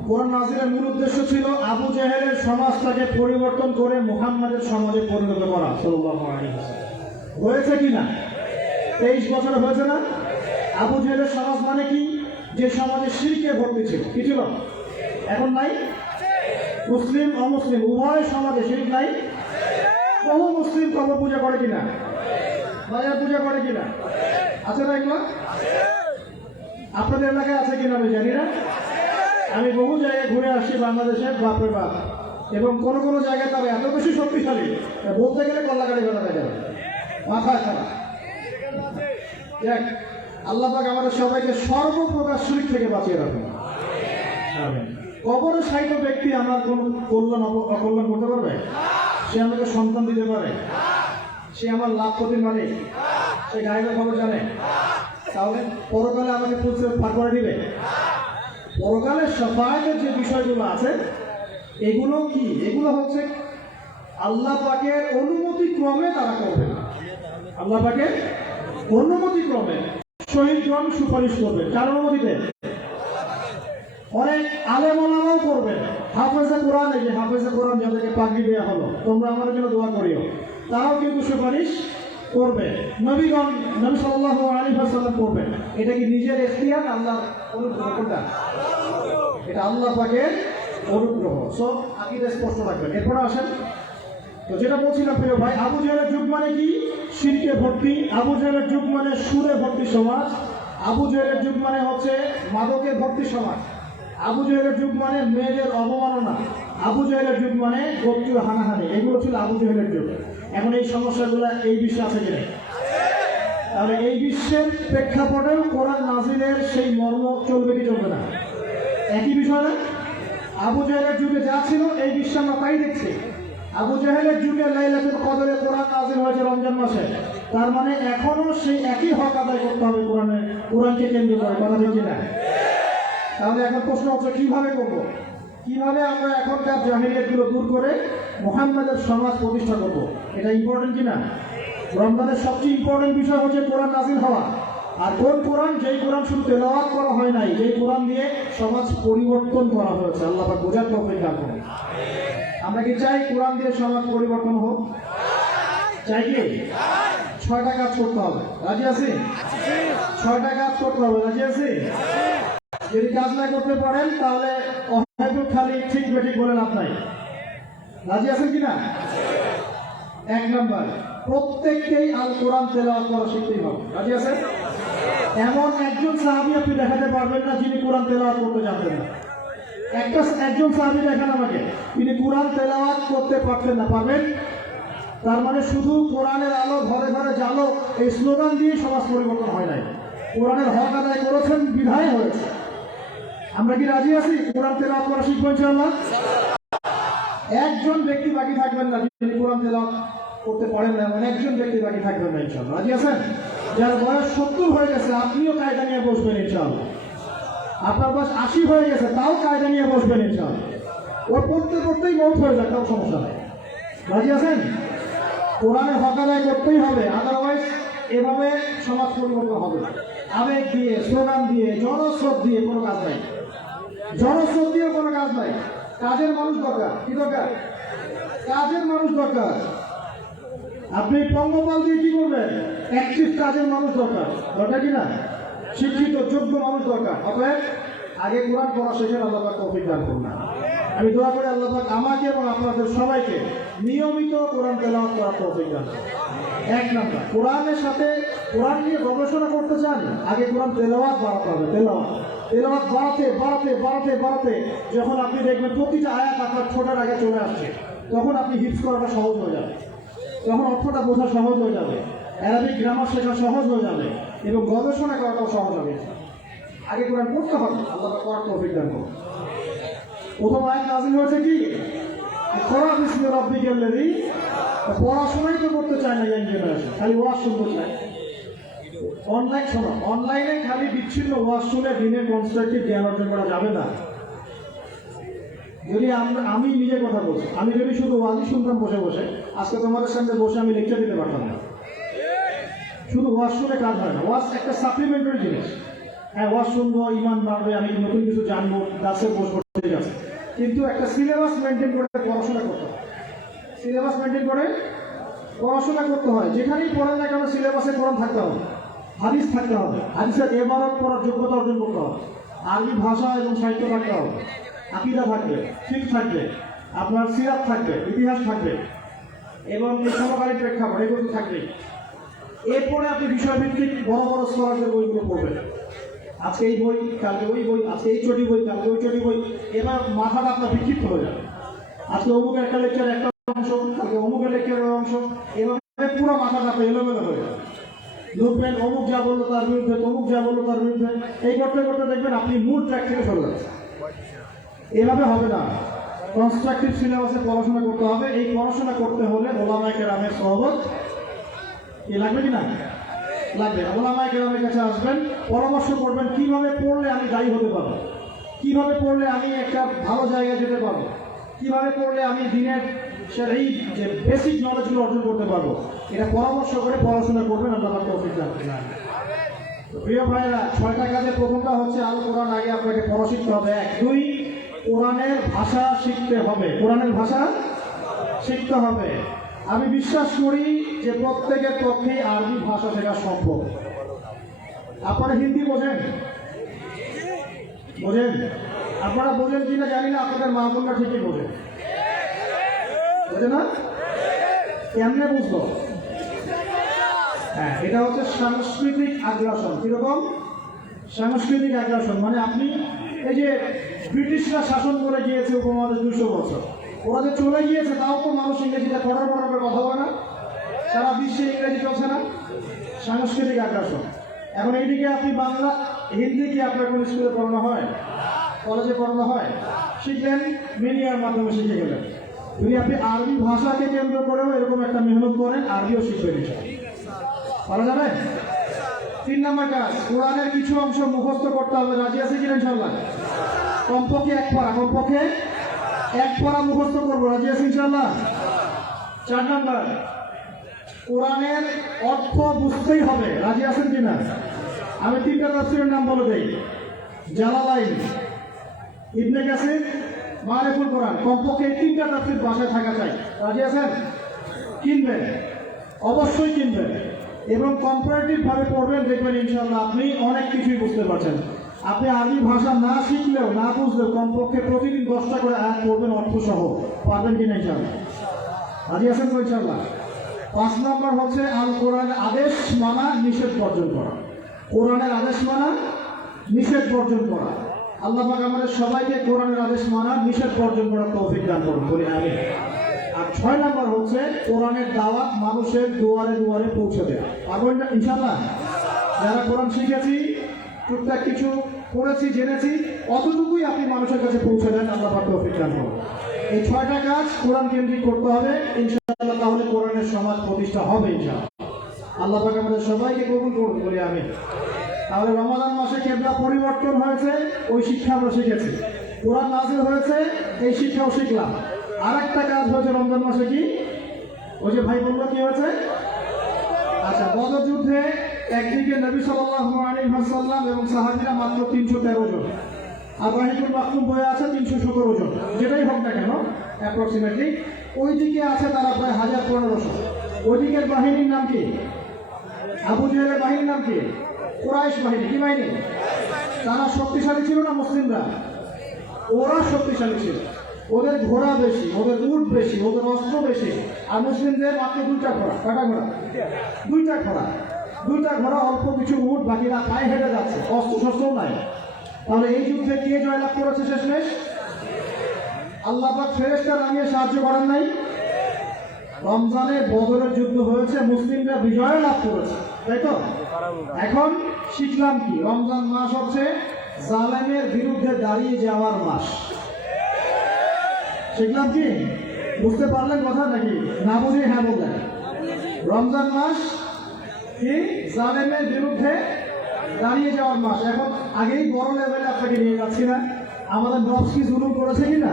কোরআন নাযিলের মূল উদ্দেশ্য ছিল আবু জেহেলের সমাজটাকে পরিবর্তন করে মুহাম্মাদের সমাজে পরিণত করা সাল্লাল্লাহু আলাইহি ওয়াসাল্লাম। হয়েছে কি না? 23 বছর হয়েছে না? আবু জেহেলের সমাজ মানে কি? যে সমাজে শিরকে ভর্তি ছিল। কি ছিল? এখন নাই? মুসলিম অমুসলিম উভয় সমাজে শিরক নাই? বহু মুসলিম কবর পূজা করে কিনা? মাজার পূজা করে কিনা? আছে না এগুলো? আপনাদের এলাকায় আছে কিনা আমি জানি না। আমি বহু জায়গায় ঘুরে আসছি বাংলাদেশের, বাপরে বাপ। এবং কোনো কোনো জায়গায় তারা এত বেশি শক্তিশালী, বলতে গেলে কল্লাগাড়ি বেড়াতে যাবে, মাথায় খারাপ। দেখ, আল্লাহ পাক আমাদের সবাইকে সর্বপ্রকার শিরক থেকে বাঁচিয়ে রাখুন। কবরে সাহিত্য ব্যক্তি আমার কোন কল্যাণ অকল্যাণ করতে পারবে? সে আমাকে সন্তান দিতে পারে? সে আমার লাভ ক্ষতির মালিক? সে গায়েবের খবর জানে? তাহলে পরকালে আমাকে পুলিশে পার করে দিবে? পরকালের শাফাআতের যে বিষয়গুলো আছে এগুলো কি? এগুলো হচ্ছে আল্লাহ পাকের অনুমতি ক্রমে তারা করবে না। আল্লাহ পাকের অনুমতিক্রমে শহীদগণ সুপারিশ করবেন। কার অনুমতিতে? অনেক আলেম ওলামাও করবেন। হাফেজে কোরআন, এই যে হাফেজে কোরআন যাদেরকে পাগড়ি দেওয়া হলো, তোমরা আমার জন্য দোয়া করিও, তারাও কিন্তু সুপারিশ করবে। নবীগণ, নবী সাল্লাল্লাহু আলাইহি ওয়াসাল্লাম করবেন। এটা কি নিজের ইখতিয়ার, আল্লাহর অনুগ্রহ? কোনটা? এটা আল্লাহ পাকের অনুগ্রহ। সো আকীদা স্পষ্ট রাখবেন। এরপর আসেন, তো যেটা বলছিলাম প্রিয় ভাই, আবু জাহেলের যুগ মানে কি? শিরকে ভর্তি। আবু জাহেলের যুগ মানে সুরে ভর্তি সমাজ। আবু জাহেলের যুগ মানে হচ্ছে মাদকে ভর্তি সমাজ। আবু জাহেলের যুগ মানে মেয়েদের অবমাননা। আবু জাহেলের যুগ মানে গোত্রীয় হানাহানি। এগুলো ছিল আবু জাহেলের যুগ। এখন এই সমস্যাগুলো এই বিশ্বে আছে কিনা? তাহলে এই বিশ্বের প্রেক্ষাপটেও কোরআন নাজিলের সেই মর্ম চলবে কি চলবে না? একই বিষয় না? আবু জাহেলের যুগে যা ছিল এই বিশ্বে আমরা তাই দেখছি। আবু জাহেলের যুগে লাইলাতুল কদরে কোরআন নাজিল হয়েছে রমজান মাসে। তার মানে এখনো সেই একই হক আদায় করতে হবে কোরআনকে কেন্দ্র করে। কথা ঠিক কিনা? তাহলে এখন প্রশ্ন হচ্ছে কিভাবে করবো? কিভাবে আমরা এখনকার জাহিলিয়াতগুলো দূর করে মুহাম্মাদের সমাজ প্রতিষ্ঠা করব? এটা ইম্পর্টেন্ট কিনা? রমজানের সবচেয়ে ইম্পর্টেন্ট বিষয় হচ্ছে কোরআন নাজিল হওয়া। আর কোন কোরআন? যেই কোরআন শুধু তেলাওয়াত করা হয় নাই, যেই কোরআন দিয়ে সমাজ পরিবর্তন করা হয়েছে। আল্লাহ পাক বোঝার তৌফিক দান করুন। আমরা কি চাই কোরআন দিয়ে সমাজ পরিবর্তন হোক? চাই কি? 6টা কাজ করতে হবে। রাজি আছি? 6টা কাজ করতে হবে। রাজি আছি? যদি কাজ না করতে পারেন তাহলে হয়তো খালি ঠিক বেঠিক বলে লাভ নাই। রাজি আছেন কিনা? 1 নাম্বার, প্রত্যেককেই আল কোরআন তেলাওয়াত করা শিখতেই হবে। রাজি আছেন? এমন একজন সাহাবী আপনি দেখাতে পারবেন না যিনি কোরআন তেলাওয়াত করতে জানতেন না। একজন সাহাবী দেখান আমাকে, তিনি কোরআন তেলাওয়াত করতে পারতেন না। পারবেন? তার মানে শুধু কোরআনের আলো ঘরে ঘরে জ্বালো এই স্লোগান দিয়ে সমাজ পরিবর্তন হয় নাই। কোরআনের হক আদায় করেছেন বিধায় হয়েছে। আমরা কি রাজি আছি কোরআন তেলাওয়াত করা শিখবো ইনশাআল্লাহ? একজন ব্যক্তি বাকি থাকবেন না যিনি কোরআন তেলাওয়াত করতে পারেন না, এমন একজন ব্যক্তি বাকি থাকবেন না ইনশাআল্লাহ। রাজি আছেন? যার বয়স 70 হয়ে গেছে আপনিও কায়দা নিয়ে বসবেন ইনশাআল্লাহ। আপনার বয়স 80 হয়ে গেছে তাও কায়দা নিয়ে বসবেন ইনশাআল্লাহ। ও পড়তে পড়তেই মৌত হয়ে যায়, তাও সমস্যা নেই। রাজি আছেন? কোরআনের হক আদায় করতেই হবে, আদারওয়াইজ এভাবে সমাজ পরিবর্তন হবে। আবেগ দিয়ে, স্লোগান দিয়ে, জনস্রোত দিয়ে কোনো কাজ নাই। জনস্রোত দিয়ে কোনো কাজ নাই। কাজের মানুষ দরকার। কি দরকার? কাজের মানুষ দরকার। আপনি পঙ্গপাল দিয়ে কি করবেন? অ্যাক্টিভ কাজের মানুষ দরকার। দরকার কি না? শিক্ষিত যোগ্য মানুষ দরকার। অতএব আগে কোরআন পড়া শেখেন। আল্লাহ পাক তৌফিক দান করুন। আমি দোয়া করি আল্লাহ পাক আমাকে এবং আপনাদের সবাইকে নিয়মিত কোরআন তেলাওয়াত করার তৌফিক দান করুন। 1 নাম্বার, কোরআনের সাথে কোরআন নিয়ে গবেষণা করতে চান, আগে কোরআন তেলাওয়াত বাড়াতে হবে। তেলাওয়াত বাড়াতে বাড়াতে বাড়াতে বাড়াতে যখন আপনি দেখবেন প্রতিটা আয়াত আপনার ঠোঁটের আগে চলে আসছে, তখন আপনি হিফজ করাটা সহজ হয়ে যাবে। তখন অর্থটা বোঝা সহজ হয়ে যাবে, অ্যারাবিক গ্রামার শেখা সহজ হয়ে যাবে এবং গবেষণা করাটাও সহজ হবে। আগে কোরআন পড়তে হবে। আল্লাহ পাক করার তৌফিক দান করুন। প্রথম আয়াত নাযিল হয়েছে কি? ইকরা বিসমি রাব্বিকাল্লাযী। পড়াশোনাই তো করতে চায় না ইয়াং জেনারেশন, খালি ওয়াজ শুনতে চায়। অনলাইনে খালি বিচ্ছিন্ন ওয়াজ শুনে দিনের কনস্ট্রাকটিভ জ্ঞান অর্জন করা যাবে না। যদি আমি নিজের কথা বলছি, আমি যদি শুধু ওয়াজই শুনতাম বসে বসে, আজকে তোমাদের সামনে বসে আমি লেকচার দিতে পারতাম না। শুধু ওয়াজ শুনে কাজ হয় না। ওয়াজ একটা সাপ্লিমেন্টারি জিনিস। হ্যাঁ, ওয়াজ শুনবো, ইমান বাড়বে, আমি নতুন কিছু জানবো, দাসে বসবো, ঠিক আছে। কিন্তু একটা সিলেবাস মেনটেন করে পড়াশোনা করতে হয়। সিলেবাস মেনটেন করে পড়াশোনা করতে হয়। যেখানেই পড়েন না কেন সিলেবাসে কোরআন থাকতে হবে, হাদিস থাকতে হবে, হাদিসের ইবারত পড়ার যোগ্যতা অর্জন করতে হবে, আরবি ভাষা এবং সাহিত্য থাকতে হবে, আকীদা থাকবে, ফিকহ থাকবে, আপনার সিরাত থাকবে, ইতিহাস থাকবে এবং এই সমকালীন প্রেক্ষাপট এগুলো থাকবে। এরপরে আপনি বিষয়ভিত্তিক বড় বড় স্কলারদের বইগুলো পড়বেন। আজকে এই বই, কালকে ওই বই, আজকে এই চটি বই, কালকে ওই চটি বই। এবার মাথাটা আপনার বিক্ষিপ্ত হয়ে যাবে। আজকে অমুকের একটা লেকচার একটা অংশ, কালকে অমুকের লেকচারের অংশ, এভাবে পুরো মাথাটা আপনার এলোমেলো হয়ে যাবে। ঢুকবেন, অমুক যা বললো তার বিরুদ্ধে, তমুক যা বললো তার বিরুদ্ধে, এই করতে করতে দেখবেন আপনি মূল ট্র্যাক থেকে সরে যাচ্ছেন। এভাবে হবে না। কনস্ট্রাকটিভ সিলেবাসে পড়াশোনা করতে হবে। এই পড়াশোনা করতে হলে ওলামায়ে কেরামের সহবত লাগবে কি না? লাগবে। ওলামায়ে কেরামের কাছে আসবেন, পরামর্শ করবেন কিভাবে পড়লে আমি দায়ী হতে পারবো, কিভাবে পড়লে আমি একটা ভালো জায়গায় যেতে পারবো, কিভাবে পড়লে আমি দিনের সেই যে বেসিক নলেজগুলো অর্জন করতে পারবো, এটা পরামর্শ করে পড়াশোনা করবেন, আল্লাহ পাক তৌফিক দান করুন। প্রিয় ভাইরা, 6টা কাজে প্রথমটা হচ্ছে আল কোরআন আগে আপনাকে পড়া শিখতে হবে। 1, 2 কোরআনের ভাষা শিখতে হবে। কোরআনের ভাষা শিখতে হবে। আমি বিশ্বাস করি যে প্রত্যেকের পক্ষে আরবি ভাষা শেখা সম্ভব। আপনারা হিন্দি বোঝেন? বোঝেন? আপনারা বোঝেন কিনা জানি না, আপনাদের মা বোনরা ঠিকই বোঝেন। বোঝে না? কেমনে বুঝলো? হ্যাঁ, এটা হচ্ছে সাংস্কৃতিক আগ্রাসন। কিরকম সাংস্কৃতিক আগ্রাসন? মানে আপনি এই যে ব্রিটিশরা শাসন করে গিয়েছে উপমহাদেশ 200 বছর, ওরা যে চলে গিয়েছে তাও তো মানুষ ইংরেজিতে পড়ার করে কথা বলে না, সারা বিশ্বে ইংরেজি চলছে না। সাংস্কৃতিক আগ্রাসন। এখন এইদিকে আপনি বাংলা হিন্দি কি আপনার কোন স্কুলে পড়ানো হয়, কলেজে পড়ানো হয়? শিখলেন মিডিয়ার মাধ্যমে, শিখে গেলেন। যদি আপনি আরবি ভাষাকে কেন্দ্র করেও এরকম একটা মেহনত করেন, আরবিও শিখবেন, পারা যাবে। 3 নম্বর কাজ, কোরআনের কিছু অংশ মুখস্থ করতে হবে। রাজি আছে কিনা ইনশাআল্লাহ? কমপক্ষে 1 পারা, কমপক্ষে 1 পারা মুখস্থ করবো। রাজি আছে ইনশাআল্লাহ? 4 নম্বর, কোরআনের অর্থ বুঝতেই হবে। রাজি আছেন কিনা? আমি 3টা তাফসীরের নাম বলে দেই। জালালাইন, ইবনে কাসির, মারিফুল কোরআন। কমপক্ষে 3টা তাফসীর ভাষায় থাকা চাই। রাজি আছেন? কিনবেন, অবশ্যই কিনবেন, এবং কম্পারেটিভ ভাবে পড়বেন। দেখবেন ইনশাআল্লাহ আপনি অনেক কিছুই বুঝতে পারছেন। আপনি আরবি ভাষা না শিখলেও, না বুঝলেও কমপক্ষে প্রতিদিন 10টা করে আয়াত পড়বেন অর্থ সহ। পারবেন কিনা ইনশাআল্লাহ? রাজি আছেন তো ইনশাআল্লাহ? 5 নম্বর হচ্ছে আল কোরআনের আদেশ মানা, নিষেধ বর্জন করা। কোরআনের আদেশ মানা, নিষেধ বর্জন করা। আল্লাহ পাক আমাদের সবাইকে কোরআনের আদেশ মানা, নিষেধ বর্জন করার তৌফিক দান করুন, বলি আমিন। আর 6 নম্বর হচ্ছে কোরআনের দাওয়াত মানুষের দুয়ারে দুয়ারে পৌঁছে দেওয়া। পারবেন না ইনশাআল্লাহ? যারা কোরআন শিখেছি, টুকটাক কিছু পড়েছি, জেনেছি, অতটুকুই আপনি মানুষের কাছে পৌঁছে দেন, আল্লাহ পাক তৌফিক দান করুন। এই 6টা কাজ কোরআন কেন্দ্রিক করতে হবে ইনশাআল্লাহ, তাহলে কোরআনের সমাজ প্রতিষ্ঠা হবে ইনশাআল্লাহ। আল্লাহ পাক আমাদের সবাইকে কবুল করুন, বলি আমিন। তাহলে রমাদান মাসে কিবলা পরিবর্তন হয়েছে, ওই শিক্ষা আমরা শিখেছি। কোরআন নাযিল হয়েছে, এই শিক্ষাও শিখলাম। আরেকটা কাজ হয়েছে রমজান মাসে, কি ওই যে ভাই বললো কি হয়েছে? আচ্ছা, বদর যুদ্ধে একদিকে নবী সাল্লাল্লাহু আলাইহি ওয়াসাল্লাম এবং সাহাবীরা মাত্র 313 জন, আর রাহিকুল মাকতুম বয়ে আছে 317 জন, যেটাই হোক না কেন অ্যাপ্রক্সিমেটলি। ওইদিকে আছে তারা প্রায় 1500। ওইদিকের বাহিনীর নাম কি? আবু জেহেলের বাহিনীর নাম কি? কুরাইশ বাহিনী। কি বাহিনী? তারা শক্তিশালী ছিল না মুসলিমরা? ওরা শক্তিশালী ছিল। ওদের ঘোড়া বেশি, ওদের উট বেশি, ওদের অস্ত্র বেশি। আর মুসলিমদের মাত্র 2টা ঘোড়া। কয়টা ঘোড়া? 2টা ঘোড়া। 2টা ঘোড়া, অল্প কিছু উট, বাকিরা পায়ে হেঁটে যাচ্ছে, অস্ত্র শস্ত্রও নাই। তাহলে এই যুদ্ধে কে জয়লাভ করেছে শেষমেশ? আল্লাহ পাক ফেরেশতা নামিয়ে সাহায্য করেন নাই? রমজানে বদরের যুদ্ধ হয়েছে, মুসলিমরা বিজয় লাভ করেছে, তাই তো? এখন শিখলাম কি? রমজান মাস হচ্ছে জালেমের বিরুদ্ধে দাঁড়িয়ে যাওয়ার মাস। শিখলাম কি? বুঝতে পারলেন কথা নাকি? না বুঝে হ্যাঁ বললেন। রমজান মাস কি? জালেমের বিরুদ্ধে দাঁড়িয়ে যাওয়ার মাস। এখন আগেই বড় লেভেলে আপনাকে নিয়ে যাচ্ছি না। আমাদের নফস কি জুলুম করেছে কিনা?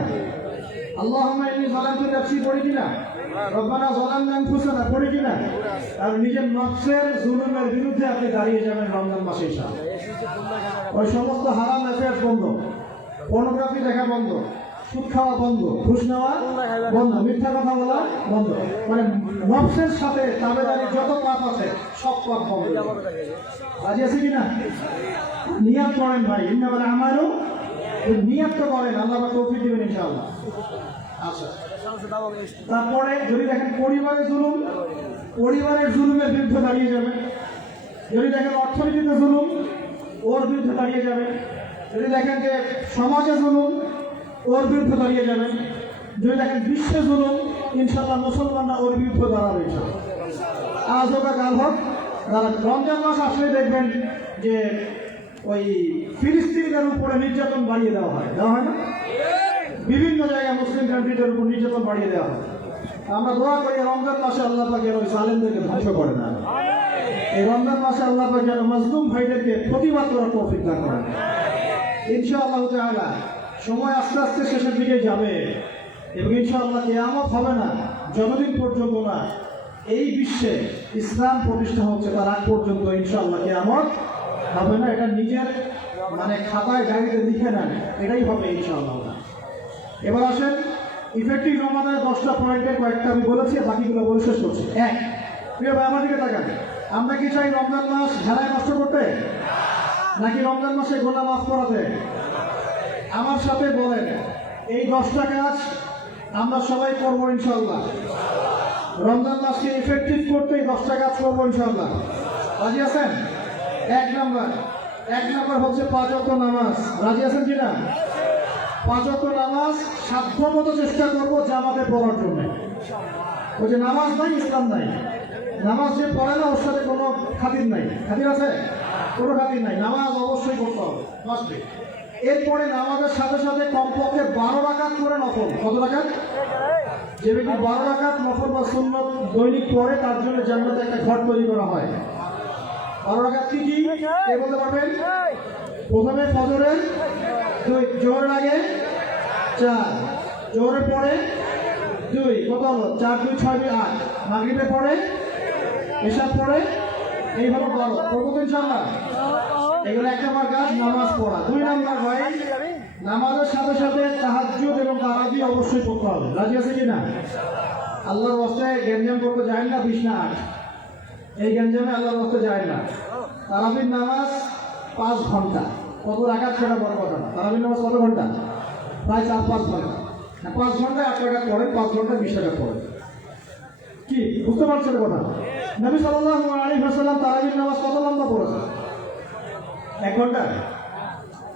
আল্লাহুম্মা ইন্নী যালামতু নাফসি পড়ি কিনা? রব্বানা যালামনা আনফুসানা পড়ি কিনা? আর নিজের নফসের জুলুমের বিরুদ্ধে আপনি দাঁড়িয়ে যাবেন রমজান মাসে ইনশাআল্লাহ। ওই সমস্ত হারাম অ্যাফেয়ার্স বন্ধ, পর্নোগ্রাফি দেখা বন্ধ, সুদ খাওয়া বন্ধ, ঘুষ নেওয়া বন্ধ, মিথ্যা কথা বলা বন্ধ। মানে নফসের সাথে তাবেদারির যত পাপ আছে সব পাপ বন্ধ। রাজি আছে কিনা? নিয়াত করেন ভাই, ইন্নামাল আমালু, নিয়াত তো করেন, আল্লাহ পাক তৌফিক দিবেন ইনশাআল্লাহ। আচ্ছা, তারপরে যদি দেখেন পরিবারের জুলুম, পরিবারের জুলুমের বিরুদ্ধে দাঁড়িয়ে যাবেন। যদি দেখেন অর্থনীতিতে জুলুম, ওর বিরুদ্ধে দাঁড়িয়ে যাবেন। যদি দেখেন যে সমাজে জুলুম, ওর বিরুদ্ধে দাঁড়িয়ে যাবেন। যদি দেখেন বিশ্বে জুলুম, ইনশাআল্লাহ মুসলমানরা ওর বিরুদ্ধে দাঁড়াবে ইনশাআল্লাহ। আজ হোক আর কাল হোক দাঁড়াবে। রমজান মাস আসলে দেখবেন যে ওই ফিলিস্তিনিদের উপরে নির্যাতন বাড়িয়ে দেওয়া হয়, দেওয়া হয় না? বিভিন্ন জায়গায় মুসলিম কান্ট্রিদের উপর নির্যাতন বাড়িয়ে দেওয়া হয়। আমরা দোয়া করি রমজান মাসে আল্লাহ পাক যেন ওই জালেমদেরকে ধ্বংস করে না। এই রমজান মাসে আল্লাহ পাক যেন মাজলুম ভাইদেরকে প্রতিবাদ করার তৌফিক দান করেন ইনশাআল্লাহ তাআলা। সময় আস্তে আস্তে শেষের দিকে যাবে। এবং ইনশাআল্লাহ কিয়ামত হবে না যতদিন পর্যন্ত না এই বিশ্বে ইসলাম প্রতিষ্ঠা হচ্ছে তার আগ পর্যন্ত ইনশাআল্লাহ কিয়ামত হবে না। এটা নিজের খাতায় ডায়েরিতে লিখে নেন, এটাই হবে ইনশাআল্লাহ। এবার আসেন ইফেক্টিভ রমাদানের 10টা পয়েন্টের কয়েকটা আমি বলেছি, বাকিগুলো বলে শেষ করছি। এক, প্রিয় ভাই আমার দিকে তাকান, আমরা কি চাই রমজান মাস ঝাড়ায় নষ্ট করতে, নাকি রমজান মাসে গোনা মাফ করাতে? আমার সাথে বলেন এই 10টা কাজ আমরা সবাই করবো ইনশাআল্লাহ। রমজান মাসকে ইফেক্টিভ করতে এই 10টা কাজ করবো ইনশাআল্লাহ। রাজি আছেন? এক নাম্বার হচ্ছে 5 ওয়াক্ত নামাজ। রাজি আছেন কিনা? 5 ওয়াক্ত নামাজ সাধ্যমতো চেষ্টা করবো জামাতে পড়ার জন্য। ওই যে নামাজ নাই ইসলাম নাই, নামাজ যে পড়ে না ওর সাথে কোনো খাতির নাই। খাতির আছে? কোনো খাতির নাই। নামাজ অবশ্যই করতে হবে, মাস্ট বি। এরপরে নামাজের সাথে সাথে কমপক্ষে 12 রাকাত করে নফল। কত রাকাত? যে ব্যক্তি 12 রাকাত নফল বা সুন্নত দৈনিক পড়ে তার জন্য জান্নাতে একটা ঘর তৈরি করা হয়। 12 রাকাত কি কি কে বলতে পারবেন? প্রথমে ফজরের 2, জোহরের আগে 4, জোহরের পরে 2, কত হলো? 4, 2, 6, 2, 8। মাগরিবের পরে, এশার পরে, এইভাবে 12 করবো ইনশাআল্লাহ। এগুলো 1 নম্বর কাজ, নামাজ পড়া। 2 নম্বর ভাই, নামাজের সাথে সাথে তাহাজ্জুদ এবং তারাবি অবশ্যই পড়তে হবে। রাজি আছে কিনা? আল্লাহর ওয়াস্তে গ্যাঞ্জাম করতে যায় না 20 না 8, এই গ্যাঞ্জামে আল্লাহর ওয়াস্তে যায় না। তারাবির নামাজ 5 ঘন্টা। কত রাকাত সেটা বড় কথা না। তারাবির নামাজ কত ঘন্টা? প্রায় 4-5 ঘন্টা। 5 ঘন্টায় 8 রাকাত পড়েন, 5 ঘন্টায় 20 রাকাত পড়েন। কি বুঝতে পারছেন কথা? নবী সাল্লাল্লাহু আলাইহি ওয়াসাল্লাম তারাবির নামাজ কত লম্বা পড়েছেন? 1 ঘন্টা।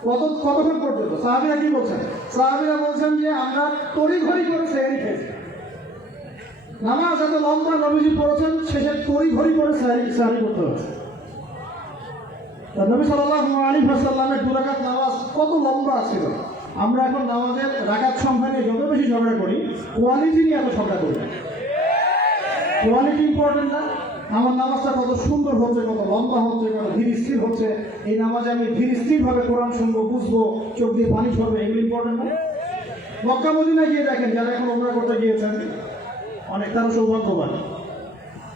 কতক্ষণ পর্যন্ত? সাহাবীরা কি বলছেন? সাহাবীরা বলছেন যে আমরা তড়িঘড়ি করে সেহরি খেয়েছি। নামাজ এত লম্বা নবীজি পড়েছেন, শেষে তড়িঘড়ি করে সেহরি করতে হচ্ছে। নবী সাল্লাল্লাহু আলাইহি ওয়াসাল্লামের 2 রাকাত নামাজ কত লম্বা ছিল। আমরা এখন নামাজের রাকাত সংখ্যা নিয়ে যত বেশি ঝগড়া করি, কোয়ালিটি নিয়ে এত ঝগড়া করি। কোয়ালিটি ইম্পর্টেন্ট না? আমার নামাজটা কত সুন্দর হচ্ছে, কত লম্বা হচ্ছে, কত ধীর স্থির হচ্ছে, এই নামাজে আমি ধীর স্থির ভাবে কোরআন শুনবো, বুঝবো, চোখ দিয়ে পানি ঝরবে, এগুলো ইম্পর্টেন্ট না? মক্কা মদিনায় গিয়ে দেখেন, যারা এখন উমরা করতে গিয়েছেন অনেক, তারা সৌভাগ্যবান।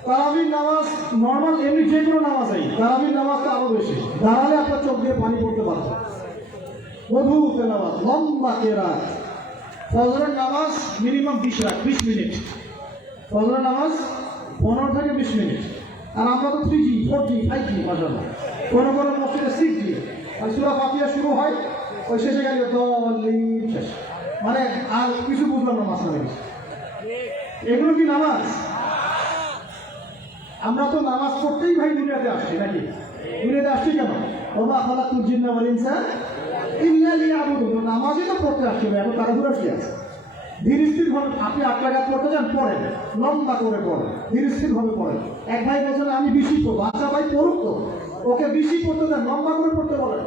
তারাবির নামাজ নর্মাল এমনি যে কোনো নামাজেই তারাবির নামাজটা আরো বেশি। দাঁড়ালে আপনার চোখ দিয়ে পানি পড়তে পারবে। মধুর তেলাওয়াত, লম্বা কেরাত। ফজরের নামাজ মিনিমাম 20 মিনিট। ফজরের নামাজ 15 থেকে 20 মিনিট। আর আমরা তো 3G, 4G, 5G মাশাআল্লাহ। কোনো মসজিদে 6G। আর সূরা ফাতিহা শুরু হয়, ওই শেষে গেলে দলিল শেষ। আর কিছু বুঝলাম না মাসা। এগুলো কি নামাজ? আমরা তো নামাজ পড়তেই ভাই দুনিয়াতে আসছি, নাকি? দুনিয়াতে আসছি কেন? ওমা খালাকুল জিন্না ওয়াল ইনসা ইল্লা লিয়াবুদুন। নামাজই তো পড়তে আসছি, এত তাড়াহুড়া কি আছে? ধীর স্থির ভাবে আপনি 8 রাকাত পড়তে যান, পড়েন, লম্বা করে পড়েন, ধীর স্থির ভাবে পড়েন। এক ভাই বলছেন আমি বেশি পড়বো। আচ্ছা ভাই পড়ুক তো, ওকে বেশি পড়তে দেন, লম্বা করে পড়তে বলেন,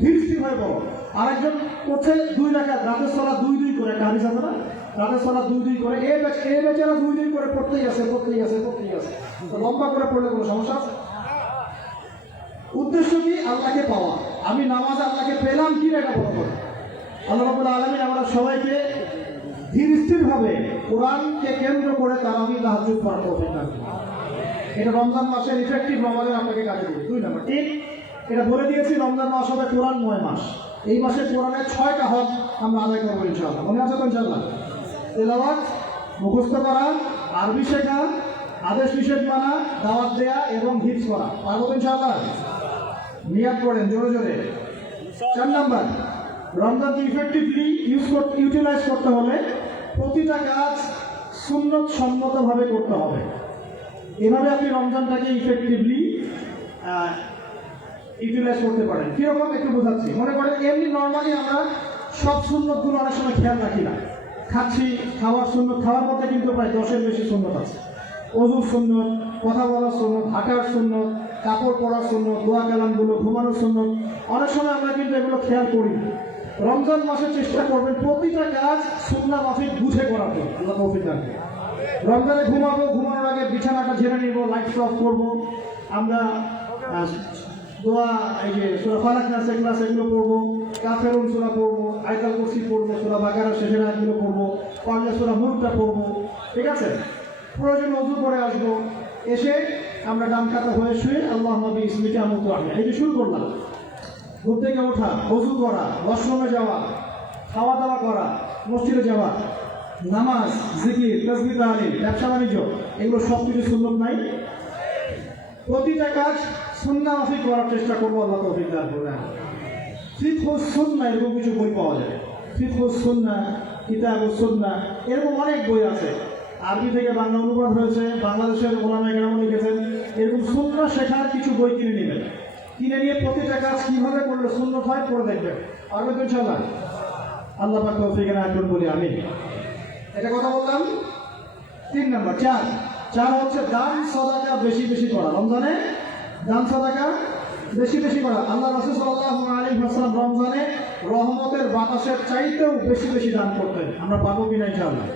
ধীর স্থির ভাবে পড়ো। আরেকজন করছে 2 রাকাত, রাতের সালা 2 করে, একটা হাদিস আছে না? রাতের সালা 2 করে, এ বেচারা 2 করে পড়তেই আছে। তো লম্বা করে পড়লে কোনো সমস্যা আছে? উদ্দেশ্য কি? আল্লাহকে পাওয়া। আমি নামাজ আল্লাহকে পেলাম কি না, এটা বড় কথা। আল্লাহ রাব্বুল আলামিন আমরা সবাইকে ধীর স্থির ভাবে কোরআনকে কেন্দ্র করে তারাবি তাহাজ্জুদ পড়ার তৌফিক দান করুন। এটা রমজান মাসের ইফেক্টিভ রমাদান আপনাকে কাজে দেবে। 2 নম্বর, এটা বলে দিয়েছি, রমজান মাস হবে কোরআনময় মাস। এই মাসে কোরআনের 6টা হক আমরা আদায় করবো ইনশাআল্লাহ। মনে আছে তো ইনশাআল্লাহ? তেলাওয়াত, মুখস্থ করা, আরবি শেখা, আদেশ নিষেধ মানা, দাওয়াত দেয়া এবং হিফজ করা। পারবো তো ইনশাআল্লাহ? নিয়াত করেন জোরে জোরে। 4 নম্বর, রমজানকে ইফেক্টিভলি ইউটিলাইজ করতে হলে প্রতিটা কাজ সুন্নত সম্মতভাবে করতে হবে। এভাবে আপনি রমজানটাকে ইফেক্টিভলি ইউটিলাইজ করতে পারেন। কিরকম একটু বোঝাচ্ছি। মনে করেন এমনি নর্মালি আমরা সব সুন্নতগুলো অনেক সময় খেয়াল রাখি না। খাচ্ছি, খাওয়ার সুন্নত, খাওয়ার মধ্যে কিন্তু প্রায় 10-এর বেশি সুন্নত আছে। ওযুর সুন্নত, কথা বলার সুন্নত, হাঁটার সুন্নত, কাপড় পরার সুন্নত, দোয়া কালামগুলো, ঘুমানোর সুন্নত, অনেক সময় আমরা কিন্তু এগুলো খেয়াল করি না। রমজান মাসে চেষ্টা করবেন প্রতিটা কাজ সুন্নাহ মাফিক বুঝে করার জন্য। আল্লাহ তৌফিক দান করুন। রমজানে ঘুমাবো, ঘুমানোর আগে বিছানাটা ঝেড়ে নিব, লাইট অফ করবো, আমরা দোয়া, এই যে সূরা ফালাক নাস এগুলো পড়বো, কাফেরুন সূরা পড়বো, আয়াতুল কুরসি পড়বো, সূরা বাকারার শেষের আয়াতগুলো পড়বো, পারলে সূরা মুলকটা পড়বো, ঠিক আছে? প্রয়োজন ওযু করে আসবো, এসে আমরা ডান কাতা হয়ে শুয়ে আল্লাহুম্মা বিইসমিকা আমুতু আহইয়া, এই যে শুরু করলাম। ঘুম থেকে ওঠা, ওযু করা, ওয়াশরুমে যাওয়া, খাওয়া দাওয়া করা, মসজিদে যাওয়া, নামাজ, জিকির, তাসবিহ, তাহলিল, ব্যবসা বাণিজ্য, এগুলো সব কিছু সুন্নত নাই? প্রতিটা কাজ সুন্নাহ মাফিক করার চেষ্টা করবো, আল্লাহ তৌফিক দান করবেন। ফিকহুস সুন্নাহ এরকম কিছু বই পাওয়া যায়, ফিকহুস সুন্নাহ, কিতাবুস সুন্নাহ, এরকম অনেক বই আছে। আরবি থেকে বাংলা অনুবাদ হয়েছে, বাংলাদেশের ওলামায়ে কেরাম লিখেছেন। এরকম সুন্নাহ শেখার কিছু বই কিনে নেবেন, কিনে নিয়ে প্রতিটা কাজ কিভাবে করলে সুন্নত হয় পড়ে দেখবেন, পারবেন তো ইনশাআল্লাহ? আল্লাহ পাক তৌফিক দান করুন বলি আমিন। এটা কথা বললাম। 3 নম্বর, 4 হচ্ছে দান সাদাকা বেশি বেশি করা। রমজানে দান সাদাকা বেশি বেশি করা। আল্লাহ রাসূল সাল্লাল্লাহু আলাইহি ওয়াসাল্লাম রমজানে রহমতের বাতাসের চাইতেও বেশি বেশি দান করতেন। আমরা পাবো কিনা ইনশাআল্লাহ?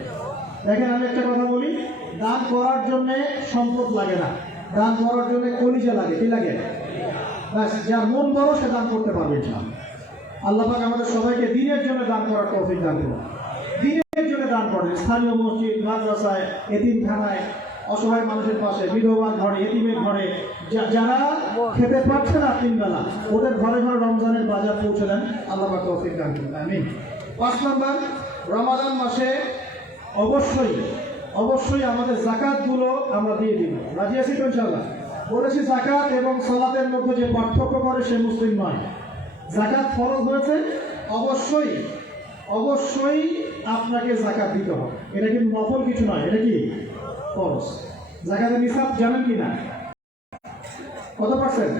দেখেন, আমি একটা কথা বলি, দান করার জন্য সম্পদ লাগে না, দান করার জন্য কলিজা লাগে। কি লাগে? ব্যাস, যার মন বড় সে দান করতে পারবে ইনশাআল্লাহ। আল্লাহ পাক আমাদের সবাইকে দ্বীনের জন্য দান করার তৌফিক দান করুন। দ্বীনের জন্য দান করেন, স্থানীয় মসজিদ, মাদ্রাসায়, এতিমখানায়, অসহায় মানুষের পাশে, বিধবার ঘরে, এতিমের ঘরে, যারা খেতে পারছে না 3 বেলা, ওদের ঘরে ঘরে রমজানের বাজার পৌঁছে দেন। আল্লাহ পাক তৌফিক দান করুন, আমিন। 5 নম্বর, রমাদান মাসে অবশ্যই আমাদের যাকাতগুলো আমরা দিয়ে দিব। রাজি আছি তো ইনশাআল্লাহ? বলেছি যাকাত এবং সালাতের মধ্যে যে পার্থক্য করে সে মুসলিম নয়। যাকাত ফরজ হয়েছে, অবশ্যই আপনাকে যাকাত দিতে হবে। এটা কিন্তু নফল কিছু নয়, এটা কি ফরজ। যাকাতের নিসাব জানেন কি না? কত পার্সেন্ট?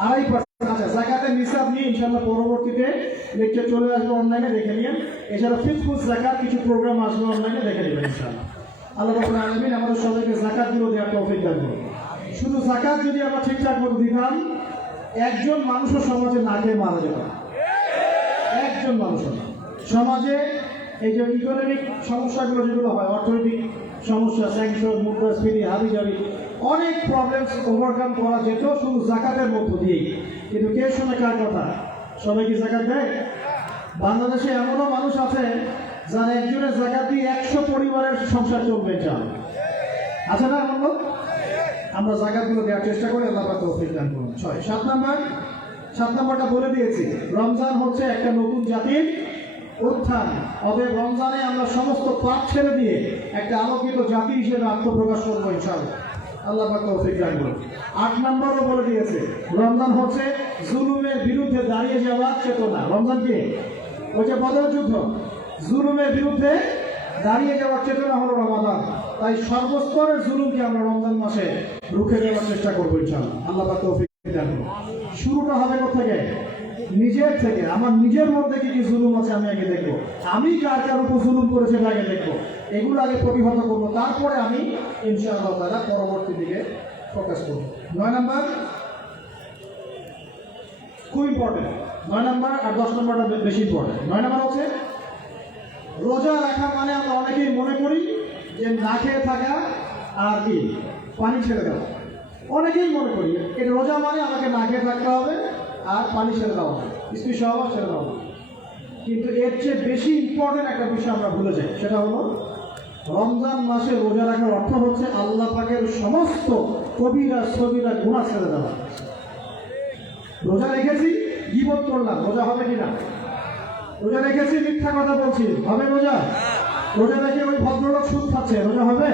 2.5%। আচ্ছা, যাকাতের নিসাব নিয়ে ইনশাআল্লাহ পরবর্তীতে লেকচার চলে আসবে, অনলাইনে দেখে নিন। এছাড়া ফিকহুস যাকাত কিছু প্রোগ্রাম আসবে, অনলাইনে দেখে নেবেন ইনশাআল্লাহ। আল্লাহ রাব্বুল আলামিন আমাদের সবাইকে যাকাতগুলো দেওয়ার তৌফিক দান করুন। শুধু যাকাত যদি আমরা ঠিকঠাক মতো দিতাম, একজন মানুষও সমাজে না খেয়ে মারা যেত না। একজন মানুষও না। সমাজে এই যে ইকোনমিক সমস্যাগুলো যেগুলো হয়, অর্থনৈতিক সমস্যা, স্যাংশন, মুদ্রাস্ফীতি, হাবিজাবি, অনেক প্রবলেমস ওভারকাম করা যেত শুধু যাকাতের মধ্য দিয়েই। কিন্তু কে শোনে কার কথা? সবাই কি যাকাত দেয়? বাংলাদেশে এমনও মানুষ আছে যারা একজনের যাকাত দিয়ে 100 পরিবারের সংসার চলবে। আছে না এমন লোক? আমরা যাকাতগুলো দেওয়ার চেষ্টা করি, আল্লাহ পাক তৌফিক দান করুন। 7 নম্বরটা বলে দিয়েছি, রমজান হচ্ছে একটা নতুন জাতির উত্থান। অতএব রমজানে আমরা সমস্ত পাপ ছেড়ে দিয়ে একটা আলোকিত জাতি হিসেবে আত্মপ্রকাশ করবো ইনশাআল্লাহ। আল্লাহ পাক তৌফিক দান করুন। 8 নম্বরও বলে দিয়েছে, রমজান হচ্ছে জুলুমের বিরুদ্ধে দাঁড়িয়ে যাওয়ার চেতনা। রমজান কি? ওই যে বদর যুদ্ধ, জুলুমের বিরুদ্ধে দাঁড়িয়ে যাওয়ার চেতনা হলো রমাদান। তাই সর্বস্তরের জুলুমকে আমরা রমজান মাসে রুখে দেওয়ার চেষ্টা করবো ইনশাআল্লাহ। আল্লাহ পাক তৌফিক দান করুন। শুরুটা হবে কোথা থেকে? নিজের থেকে। আমার নিজের মধ্যে কি কি জুলুম আছে আমি আগে দেখবো, আমি কার কার উপর জুলুম করেছে আগে দেখবো, এগুলো আগে প্রতিহত করবো, তারপরে আমি ইনশাআল্লাহ তাআলা পরবর্তী দিকে ফোকাস করবো। 9 নম্বর খুব ইম্পর্টেন্ট। 9 নম্বর আর 10 নম্বরটা বেশি ইম্পর্টেন্ট। 9 নম্বর হচ্ছে রোজা রাখা মানে আমরা অনেকেই মনে করি যে না খেয়ে থাকা আর কি পানি ছেড়ে দেওয়া। অনেকেই মনে করি এটা রোজা মানে আমাকে না খেয়ে থাকতে হবে আর পানি ছেড়ে দেওয়া হবে, স্ত্রী সহবাস ছেড়ে দেওয়া হবে। কিন্তু এর চেয়ে বেশি ইম্পর্টেন্ট একটা বিষয় আমরা ভুলে যাই, সেটা হলো রমজান মাসে রোজা রাখার অর্থ হচ্ছে আল্লাহ পাকের সমস্ত কবিরা সগীরা গুনাহ ছেড়ে দেওয়া। রোজা রেখেছি, গীবত করলাম, রোজা হবে কিনা? রোজা রেখেছি, মিথ্যা কথা বলছি, হবে রোজা? রোজা রেখে ওই ভদ্রলোক সুদ খাচ্ছে, রোজা হবে?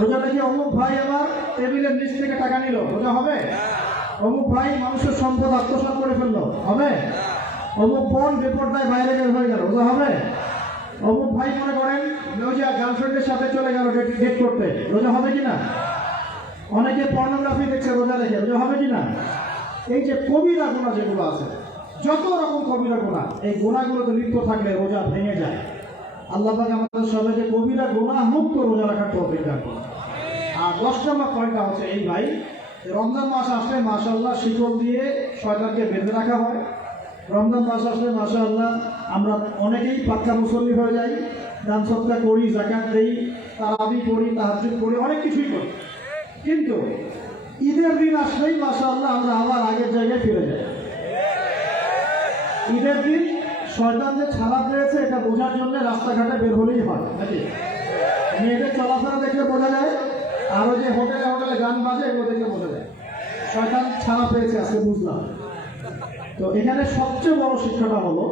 রোজা রেখে অমুক ভাই আমার টেবিলের নিচ থেকে টাকা নিল, রোজা হবে? অমুক ভাই মানুষের সম্পদ আত্মসাৎ করে ফেললো, হবে? অমুক বোন বেপরদায় বাইরে বের হয়ে গেল, রোজা হবে? অমুক ভাই মনে করেন গার্লফ্রেন্ডের সাথে চলে গেল ডেট করতে, রোজা হবে কিনা? অনেকে পর্নোগ্রাফি দেখছে রোজা রেখে, রোজা হবে কিনা? এই যে কবিরা গুনাহ যেগুলো আছে, যত রকম কবিরা গুনাহ, এই গুনাহগুলোতে লিপ্ত থাকলে রোজা ভেঙে যায়। আল্লাহ পাক আমাদের সবাইকে কবিরা গুনাহ মুক্ত রোজা রাখার তৌফিক দান করুন। আর 10 নম্বর পয়েন্টটা হচ্ছে এই ভাই, রমজান মাস আসলে মাশাআল্লাহ শিকল দিয়ে শয়তানকে বেঁধে রাখা হয়। রমজান মাস আসলে মাশাআল্লাহ আমরা অনেকেই পাক্কা মুসল্লি হয়ে যাই, দান সদকা করি, যাকাত দেই, তারাবি করি, তাহাজ্জুদ করি, অনেক কিছুই করি। কিন্তু ঈদের দিন আসলেই মাশাআল্লাহ আমরা আবার আগের জায়গায় ফিরে যাই। ঈদের দিন শয়তান যে ছাড়া পেয়েছে এটা বোঝার জন্য রাস্তাঘাটে বের হলেই হয় নাকি? মেয়েদের চলাফেরা দেখলে বোঝা যায়, আর ওই যে হোটেলে হোটেলে গান বাজে এগুলো দেখলে বোঝা যায় শয়তান ছাড়া পেয়েছে, আজকে বুঝলাম। তো এখানে সবচেয়ে বড় শিক্ষাটা হলো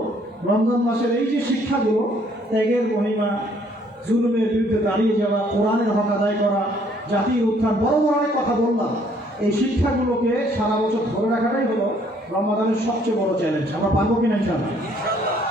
রমজান মাসের এই যে শিক্ষাগুলো, ত্যাগের মহিমা, জুলুমের বিরুদ্ধে দাঁড়িয়ে যাওয়া, কোরআনের হক আদায় করা, জাতির উত্থান, বড় বড় অনেক কথা বললাম। এই শিক্ষাগুলোকে সারা বছর ধরে রাখাটাই হলো রমাদানের সবচেয়ে বড় চ্যালেঞ্জ। আমরা পারবো কিনা ইনশাআল্লাহ?